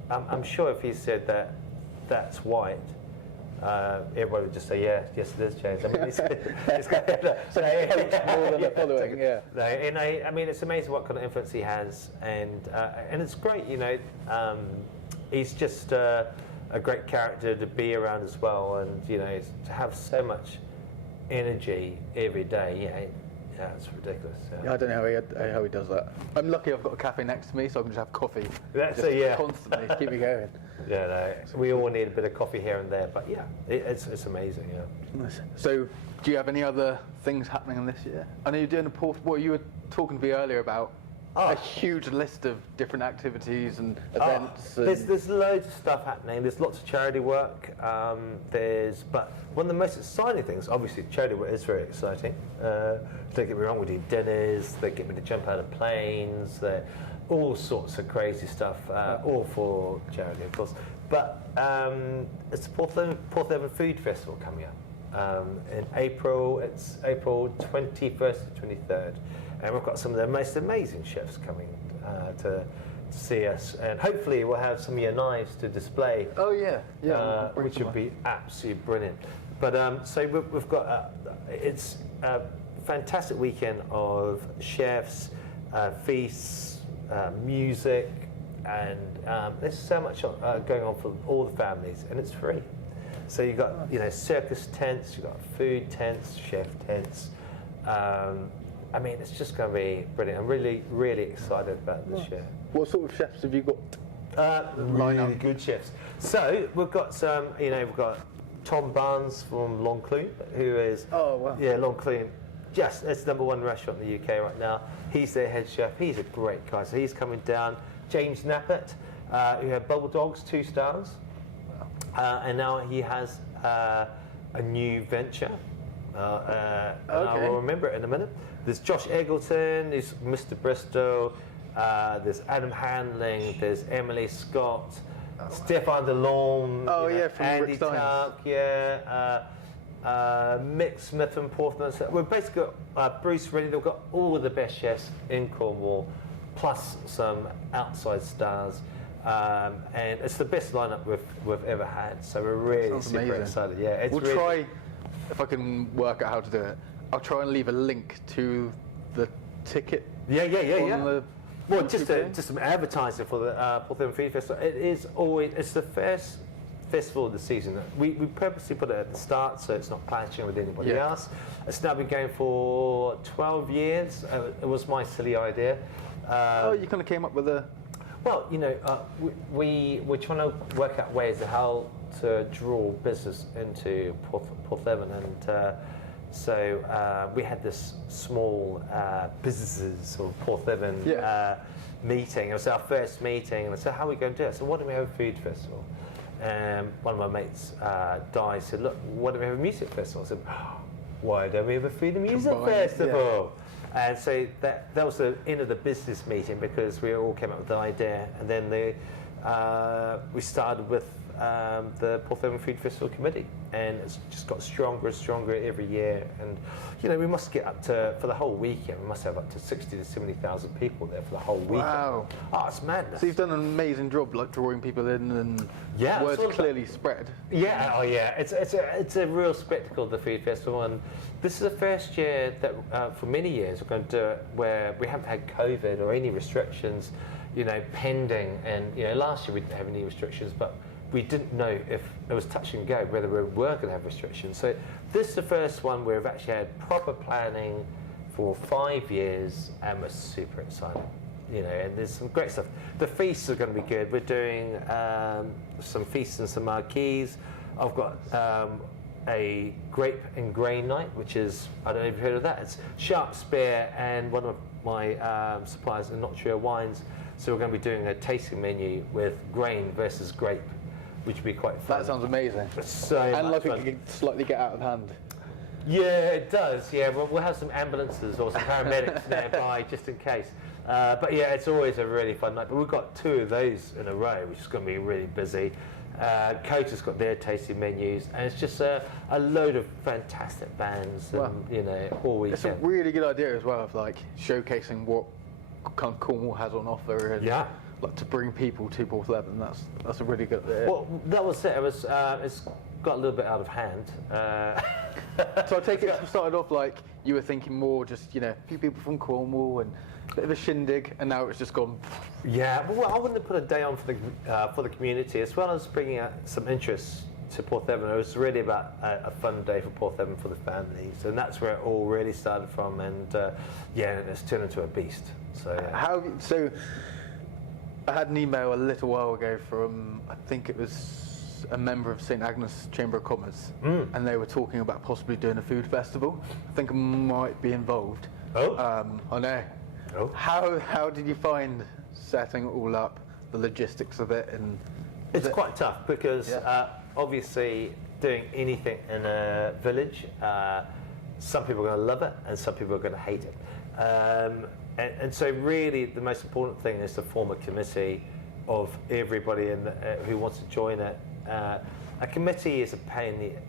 I'm sure if he said that that's white, everybody would just say yes, it is James. I mean, it's more than a following, yeah. No, and it's amazing what kind of influence he has, and it's great. He's just a great character to be around as well, and to have so much energy every day. Yeah, it's ridiculous. Yeah, I don't know how he does that. I'm lucky I've got a cafe next to me, so I can just have coffee. Constantly to keep me going. Yeah, no, we all need a bit of coffee here and there, but yeah, it's amazing. Yeah. Nice. So, do you have any other things happening this year? I know you're doing you were talking to me earlier about a huge list of different activities and events. There's loads of stuff happening. There's lots of charity work. But one of the most exciting things, obviously, charity work is very exciting. Don't get me wrong, we do dinners. They get me to jump out of planes. All sorts of crazy stuff, all for charity, of course. But it's the Porthleven Food Festival coming up in April. It's April 21st to 23rd. And we've got some of the most amazing chefs coming to see us, and hopefully we'll have some of your knives to display. Oh yeah, which would be absolutely brilliant. But so we've got it's a fantastic weekend of chefs, feasts, music, and there's so much going on for all the families, and it's free. So you've got circus tents, you've got food tents, chef tents. It's just going to be brilliant. I'm really, really excited about this year. What sort of chefs have you got? Really good chefs. So we've got some, we've got Tom Barnes from Longcloon, who is, Longcloon, it's the #1 restaurant in the UK right now. He's their head chef. He's a great guy. So he's coming down. James Knappett, who had Bubble Dogs, 2 stars. And now he has a new venture. I will remember it in a minute. There's Josh Eggleton, there's Mr. Bristow, there's Adam Handling, there's Emily Scott, Stefan DeLorme, from Andy Rick Steins. Tuck, Mick Smith from Porthleven. So we've basically got Bruce Reddy. They've got all of the best chefs in Cornwall, plus some outside stars. And it's the best lineup we've ever had. So we're really super excited. Yeah, we'll try, if I can work out how to do it, I'll try and leave a link to the ticket. Yeah. Well, just some advertising for the Porthleven Food Festival. It's the first festival of the season. We purposely put it at the start, so it's not clashing with anybody else. It's now been going for 12 years. It was my silly idea. You kind of came up with a... Well, we're trying to work out ways of how to draw business into Porthleven, and so we had this small businesses or Porthleven meeting. It was our first meeting, and I said, "How are we going to do it?" So, why don't we have a food festival? One of my mates, Di, said, "Look, why don't we have a music festival?" I said, "Why don't we have a food and music festival?" And so that was the end of the business meeting, because we all came up with the idea, and then we started with the Porthleven Food Festival Committee, and it's just got stronger and stronger every year. And we must get up to, for the whole weekend, we must have up to 60 to 70,000 people there for the whole weekend. Wow! Oh, it's madness. So you've done an amazing job, like drawing people in, and word clearly spread. Yeah, it's a real spectacle, the food festival, and this is the first year that for many years we're going to do it where we haven't had COVID or any restrictions, pending. And last year we didn't have any restrictions, but we didn't know if it was touch and go whether we were going to have restrictions. So this is the first one where we've actually had proper planning for 5 year,s and we're super excited. And there's some great stuff. The feasts are going to be good. We're doing some feasts and some marquees. I've got a grape and grain night, which is, I don't know if you've heard of that. It's sharp spear and one of my suppliers, and Not Sure Wines. So we're going to be doing a tasting menu with grain versus grape. which would be quite fun. That sounds amazing. So And much like fun. it can slightly get out of hand. Yeah, it does. Yeah, we'll have some ambulances or some paramedics nearby just in case. But yeah, it's always a really fun night. But we've got 2 of those in a row, which is going to be really busy. Kota's got their tasty menus, and it's just a load of fantastic bands, and you know, all weekend. It's a really good idea as well of like showcasing what kind of Cornwall has on offer, and like to bring people to Porthleven. That's a really good idea. Well, that was it. It was. It's got a little bit out of hand. So I take it started off like you were thinking more just, you know, a few people from Cornwall and a bit of a shindig, and now it's just gone. Yeah, well, I wouldn't have put a day on for the community, as well as bringing out some interest to Porthleven. It was really about a fun day for Porthleven for the families, and that's where it all really started from. And yeah, it's turned into a beast. So yeah. So I had an email a little while ago from, I think it was a member of St Agnes Chamber of Commerce, and they were talking about possibly doing a food festival. I think I might be involved. Oh, I know. Oh. How did you find setting it all up, the logistics of it, and it's quite tough because obviously doing anything in a village, some people are going to love it and some people are going to hate it. And so really the most important thing is to form a committee of everybody who wants to join it. A committee is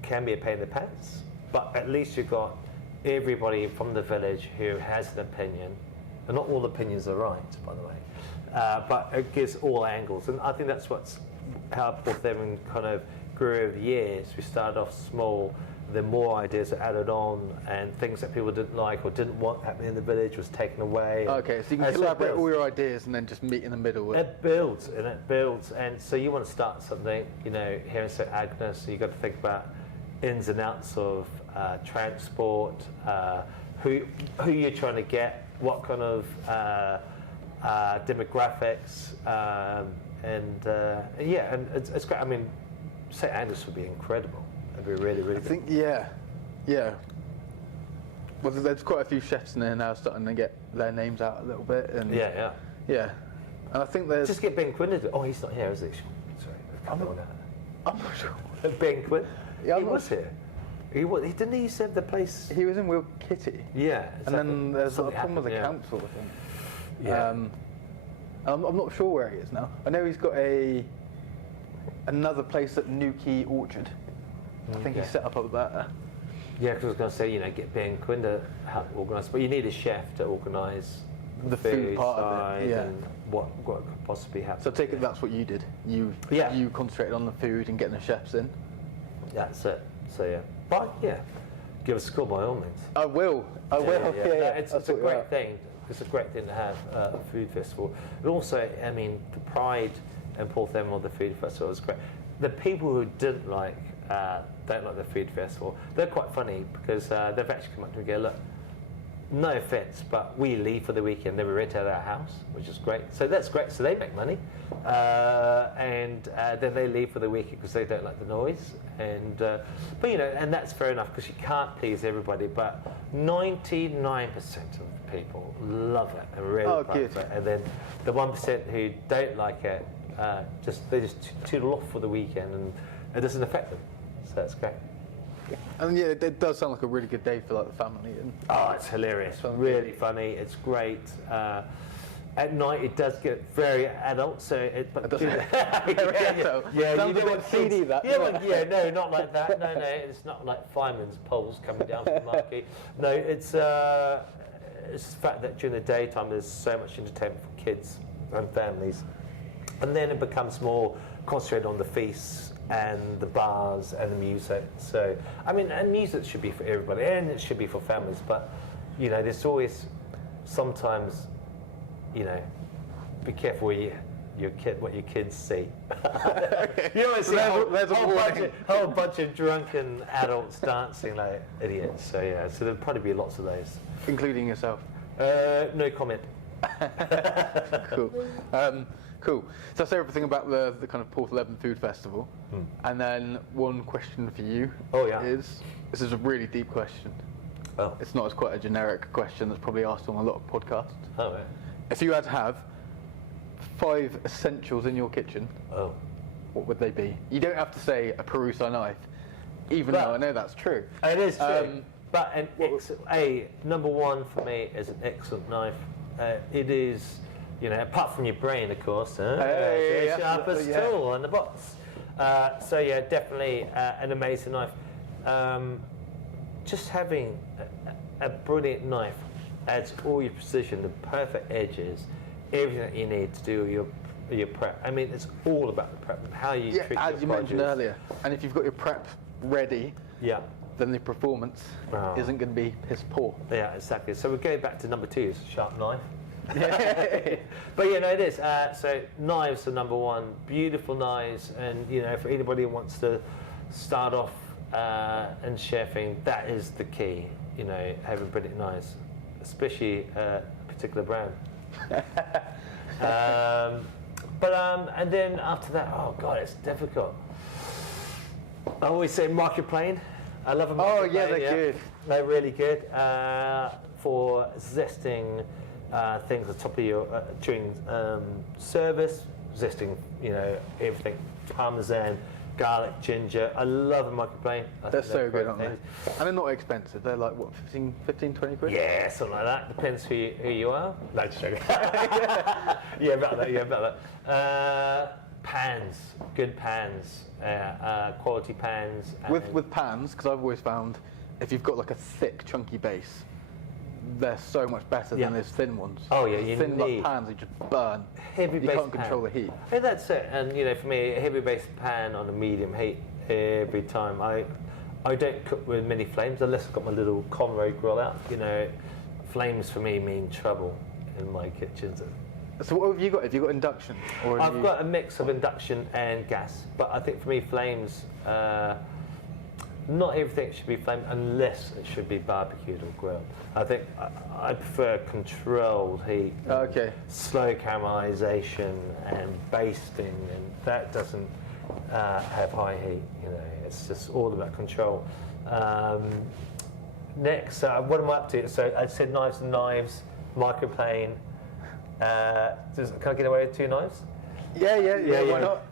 can be a pain in the pants, but at least you've got everybody from the village who has an opinion, and not all opinions are right, by the way, but it gives all angles, and I think that's how Porthleven kind of grew over the years. We started off small, then more ideas are added on, and things that people didn't like or didn't want happening in the village was taken away. Okay, so you can collaborate all your ideas and then just meet in the middle. It builds, and so you want to start something, you know, here in St Agnes, so you've got to think about ins and outs of transport, who you're trying to get, what kind of demographics, and it's great. I mean, St Agnes would be incredible. It'd be really, really good. I think, yeah. Well, there's quite a few chefs in there now starting to get their names out a little bit, and yeah. And I think there's just get Ben Quinn to do it. Oh, he's not here, is he? Sorry, I'm not sure. Ben Quinn. Yeah, he was here. He didn't he serve the place. He was in Will Kitty. Yeah. And then there's a problem with the council, I think. Yeah. I'm not sure where he is now. I know he's got another place at Newquay Orchard. I think he's set up there. Yeah, because I was going to say, you know, get Ben Quinn to help organise, but you need a chef to organise the food part of it, and what could possibly happen. So I take it that's what you did. You concentrated on the food and getting the chefs in. That's it. So yeah, but yeah, give us a call by all means. I will. Yeah. No, it's a great thing. It's a great thing to have a food festival. And also, I mean, the pride in Porthleven of the food festival is great. The people who don't like the food festival, they're quite funny because they've actually come up to me and go, look, no offence, but we leave for the weekend, then we rent out our house, which is great. So that's great. So they make money, and then they leave for the weekend because they don't like the noise. And but you know, and that's fair enough because you can't please everybody. But 99% of people love it and really like it. And then the 1% who don't like it, they just tootle off for the weekend, and it doesn't affect them. So that's great. And yeah, it does sound like a really good day for like the family. And it's hilarious, really funny. It's great. At night, it does get very adult. So it does. You don't want CD that. No, not like that. No, it's not like firemen's poles coming down from the marquee. No, it's the fact that during the daytime there's so much entertainment for kids and families, and then it becomes more concentrated on the feasts and the bars and the music. So, I mean, and music should be for everybody, and it should be for families. But, you know, there's always sometimes, you know, be careful what your kids see. You always see a whole bunch of drunken adults dancing like idiots. So yeah, so there'll probably be lots of those, including yourself. No comment. Cool. Cool. So that's everything about the kind of Porthleven Food Festival. And then one question for you. Oh yeah. This is a really deep question. Oh. It's not as quite a generic question that's probably asked on a lot of podcasts. Oh yeah. If you had to have 5 essentials in your kitchen, what would they be? You don't have to say a Perusa knife, even though I know that's true. It is true. But number one for me is an excellent knife. It is, apart from your brain, of course, the sharpest tool in the box. So yeah, definitely an amazing knife. Just having a brilliant knife adds all your precision, the perfect edges, everything that you need to do your prep. I mean, it's all about the prep, how you treat as you mentioned earlier. And if you've got your prep ready, then the performance isn't going to be piss poor. Yeah, exactly. So we're going back to number 2, sharp knife. But it is. So knives are number one. Beautiful knives, and for anybody who wants to start off in chefing, that is the key. Having brilliant knives, especially a particular brand. And then after that, oh god, it's difficult. I always say microplane. I love a microplane. Oh yeah, they're good. They're really good for zesting things on top of your during service, zesting everything, parmesan, garlic, ginger. I love a microplane. They're so good, aren't they? And they're not expensive. They're like, what, 15, 20 quid? Yeah, something like that. Depends who you are. No, just joking. Yeah, about that. Pans, good pans, quality pans. With pans, because I've always found if you've got like a thick, chunky base, they're so much better than those thin ones. Oh yeah, you thin need pans, you just burn. Heavy you base can't pan. Control the heat. Yeah, that's it. And for me, a heavy base pan on a medium heat every time. I don't cook with many flames unless I've got my little Conroe grill out. Flames for me mean trouble in my kitchens. So what have you got? Have you got induction? Or I've got a mix of induction and gas, but I think for me flames, not everything should be flamed unless it should be barbecued or grilled. I think I prefer controlled heat, slow caramelization and basting, and that doesn't have high heat. It's just all about control. Next, what am I up to? So I said knives and knives, microplane. Can I get away with 2 knives? Yeah, why not?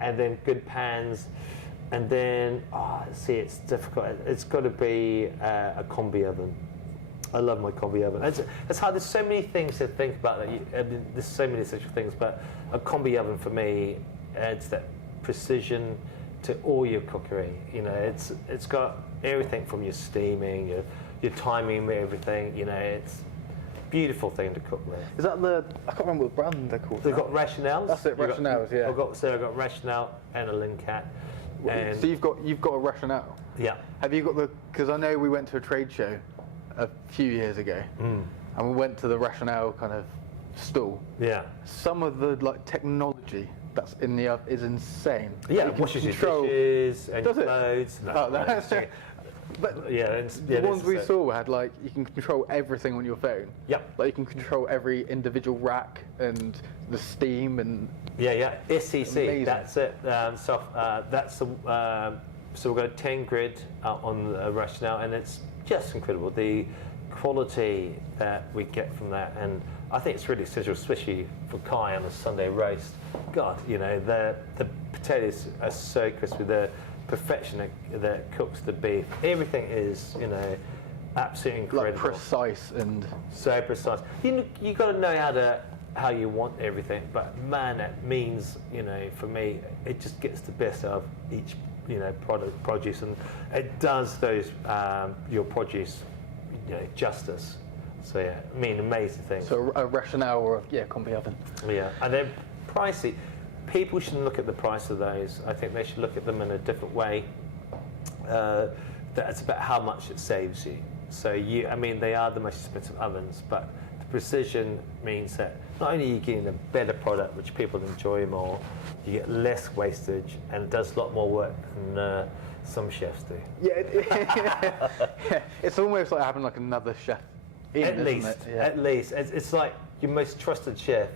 And then good pans, and then it's difficult. It's got to be a combi oven. I love my combi oven. It's hard. There's so many things to think about. There's so many such things, but a combi oven for me adds that precision to all your cookery. It's got everything from your steaming, your timing, everything. It's beautiful thing to cook with. Is that I can't remember what brand they're called. They've got Rationales. That's it, Rationales, yeah. I've got Rationale and a Lincat. So you've got a Rationale? Yeah. Have you got because I know we went to a trade show a few years ago, and we went to the Rationale kind of stall. Yeah. Some of the technology that's in the oven is insane. Yeah, washes your dishes and your clothes. But the ones we saw had you can control everything on your phone. Yeah. You can control every individual rack and the steam and. Yeah. SCC. Amazing. That's it. That's the. So we've got a 10 grid on the Rationale, and it's just incredible the quality that we get from that, and I think it's really essential, especially for Kai on a Sunday roast. God, the potatoes are so crispy. The perfection that cooks the beef. Everything is, absolutely incredible. Precise and so precise. You got to know how you want everything, but man, that means for me, it just gets the best out of each produce, and it does those your produce justice. So yeah, amazing things. So a Rationale or combi oven. Yeah, and they're pricey. People shouldn't look at the price of those. I think they should look at them in a different way. That's about how much it saves you. So they are the most expensive ovens, but the precision means that not only are you getting a better product, which people enjoy more, you get less wastage, and it does a lot more work than some chefs do. Yeah, it's almost like having another chef in, at least. It's like your most trusted chef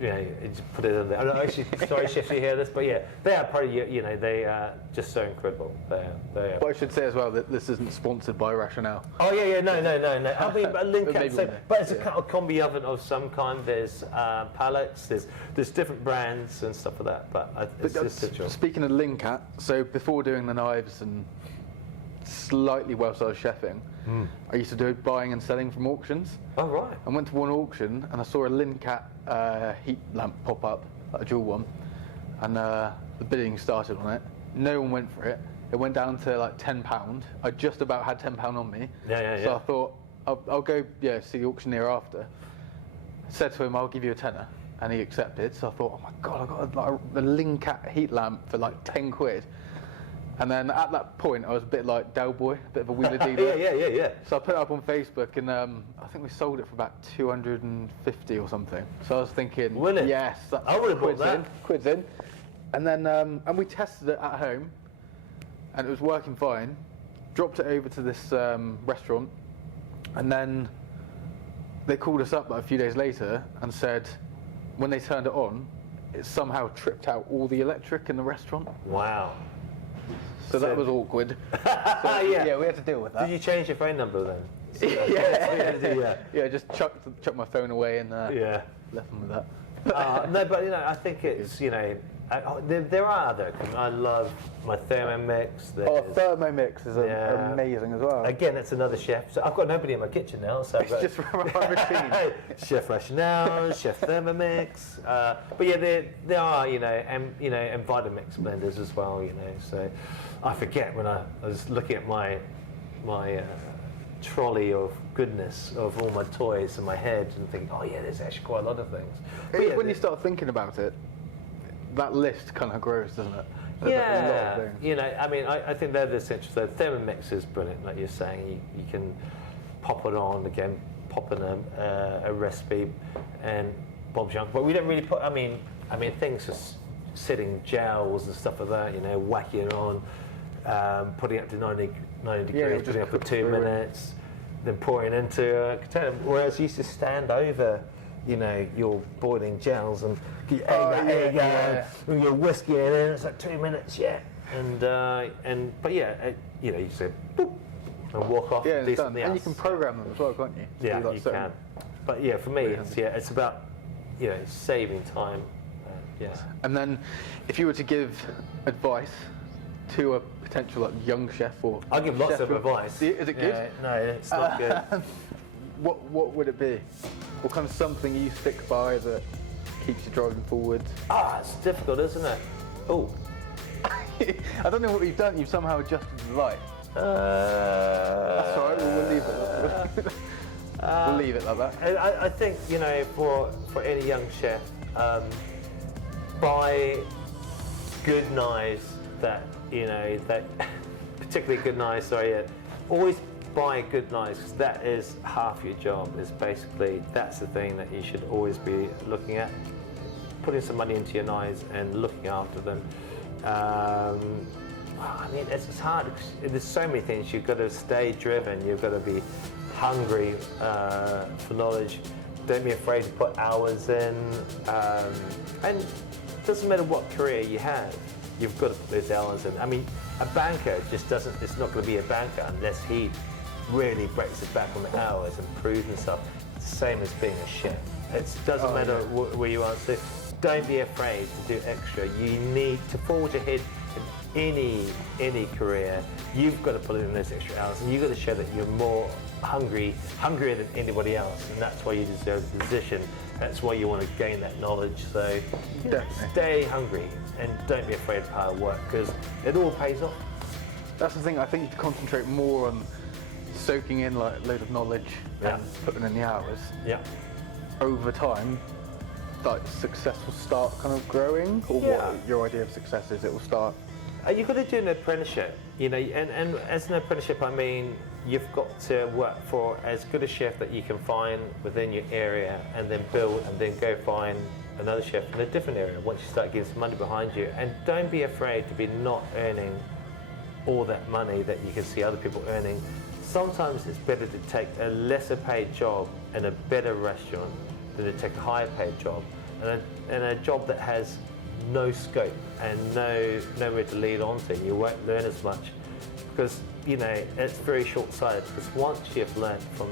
you just put it in there. Actually, sorry, chefs, you hear this, but yeah, they are probably, they are just so incredible. They are. But I should say as well that this isn't sponsored by Rationale. Oh yeah, no. I mean, a link Maybe out, one day. but it's a kind of combi oven of some kind. There's pallets, there's different brands and stuff like that. But it's just essential. Speaking of Linkat, so before doing the knives and slightly well-sized chefing, I used to do buying and selling from auctions. Oh right. I went to one auction and I saw a Linkat heat lamp pop up, like a dual one, and the bidding started on it. No one went for it. It went down to like £10. I just about had £10 on me. So I thought I'll go see the auctioneer after. Said to him, I'll give you a tenner, and he accepted. So I thought, oh my god, I got the Linkat heat lamp for like 10 quid. And then at that point, I was a bit like Del Boy, a bit of a wheeler dealer. yeah. So I put it up on Facebook, and I think we sold it for about 250 or something. So I was thinking, yes, that's I would have bought that. Quid's in. And then and we tested it at home, and it was working fine. Dropped it over to this restaurant, and then they called us up like a few days later and said, when they turned it on, it somehow tripped out all the electric in the restaurant. Wow. So that was awkward. So, yeah, we had to deal with that. Did you change your phone number then? Yeah, just chucked my phone away and left them with that. No, but I think it's there are other. I love my Thermomix. Thermomix is amazing as well. Again, it's another chef. So I've got nobody in my kitchen now. So it's just my machine. Chef Rationale, Chef Thermomix. But yeah, there are and Vitamix blenders as well. So I forget when I was looking at my trolley of goodness of all my toys in my head and thinking, oh yeah, there's actually quite a lot of things. But when you start thinking about it, that list kind of grows, doesn't it? There's a lot of things. I mean, I think they're the essentials. The Thermomix is brilliant, like you're saying. You can pop it on again, pop in a recipe, and Bob's junk. But we don't really put. I mean, things just sitting gels and stuff like that. Whacking it on, putting it up to 90 degrees, putting it up for 2 minutes, then pouring into a container. Whereas you used to stand over, your boiling gels and get your egg with your whiskey in it. It's like 2 minutes, but you say boop and walk off. Yeah, it's done. And you can program them as well, can't you? Yeah, you can. But yeah, for me, it's about saving time. And then, if you were to give advice to a potential young chef or I'll give lots of advice. Is it good? No, it's not good. What would it be? What kind of something you stick by that keeps you driving forward? It's difficult, isn't it? Oh. I don't know what you've done. You've somehow adjusted your life. That's all right. We'll leave it. We'll leave it like that. I think for any young chef, buy good knives that particularly good knives. Always buy good knives, because that is half your job. That's the thing that you should always be looking at. Putting some money into your knives and looking after them. It's hard. There's so many things. You've got to stay driven. You've got to be hungry for knowledge. Don't be afraid to put hours in. And it doesn't matter what career you have. You've got to put those hours in. A banker just doesn't. It's not going to be a banker unless he really breaks it back on the hours and proves himself. It's the same as being a chef. It doesn't matter where you are. So don't be afraid to do extra. You need to forge ahead in any career. You've got to put in those extra hours, and you've got to show that you're more hungrier than anybody else, and that's why you deserve the position. That's why you want to gain that knowledge. So stay hungry and don't be afraid of hard work, because it all pays off. That's the thing. I think you have to concentrate more on soaking in like a load of knowledge and putting in the hours. Yeah. Over time, like success will start kind of growing, or what your idea of success is. It will start. You've got to do an apprenticeship, and as an apprenticeship, you've got to work for as good a chef that you can find within your area, and then build, and then go find another chef in a different area once you start getting some money behind you. And don't be afraid to be not earning all that money that you can see other people earning. Sometimes it's better to take a lesser paid job in a better restaurant than to take a higher paid job. in a job that has no scope and nowhere to lead on to, you won't learn as much because it's very short-sighted. Because once you've learned from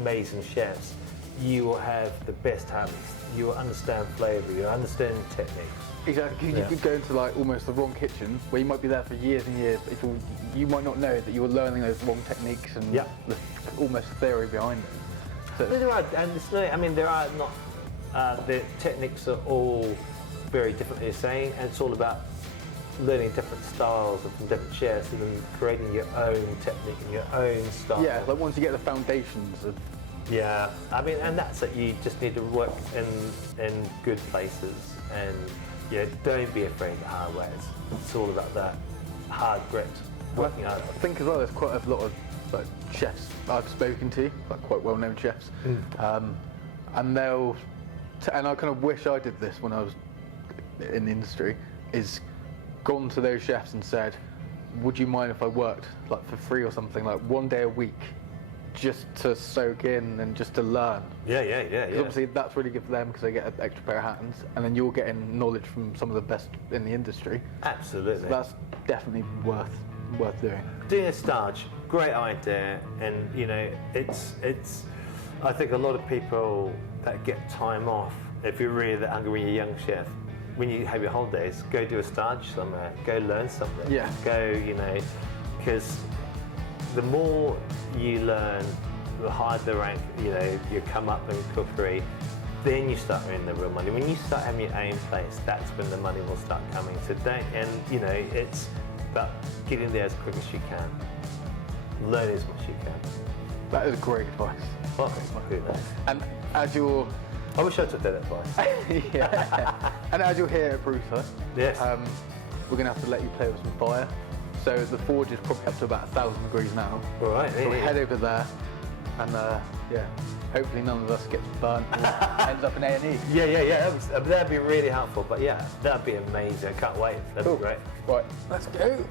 amazing chefs, you will have the best harvest. You will understand flavour. You will understand technique. Exactly, because you could go into like almost the wrong kitchen where you might be there for years and years, but you might not know that you're learning those wrong techniques and the almost theory behind it. So There are, and there are not. The techniques are all very different, you're saying, and it's all about learning different styles from different chefs and then creating your own technique and your own style. yeah, like once you get the foundations of Yeah, and that's it. You just need to work in good places, and don't be afraid of the hard way. It's all about that hard grit, working hard. I think as well, there's quite a lot of like chefs I've spoken to, like quite well-known chefs, and and I kind of wish I did this when I was in the industry, is gone to those chefs and said, would you mind if I worked like for free or something, like one day a week, just to soak in and just to learn? Yeah. 'Cause obviously that's really good for them because they get an extra pair of hands, and then you're getting knowledge from some of the best in the industry. Absolutely. So that's definitely worth doing. Doing a starch, great idea, and it's. I think a lot of people that get time off, if you're really that hungry when you're a young chef, when you have your holidays, go do a starch somewhere, go learn something. Yeah. Go, because the more you learn, the higher the rank, you come up in cookery, then you start earning the real money. When you start having your own place, that's when the money will start coming. So it's about getting there as quick as you can. Learn as much as you can. That is great advice. Well, who knows? And as you're I wish I took that advice. yeah. And as you're here at Brewster, Yes. we're going to have to let you play with some fire. So the forge is probably up to about 1,000 degrees now. All right. So we head over there, and hopefully none of us gets burnt or ends up in A&E. Yeah. That'd be really helpful. But yeah, that'd be amazing. I can't wait. That'd be great. Right, let's go.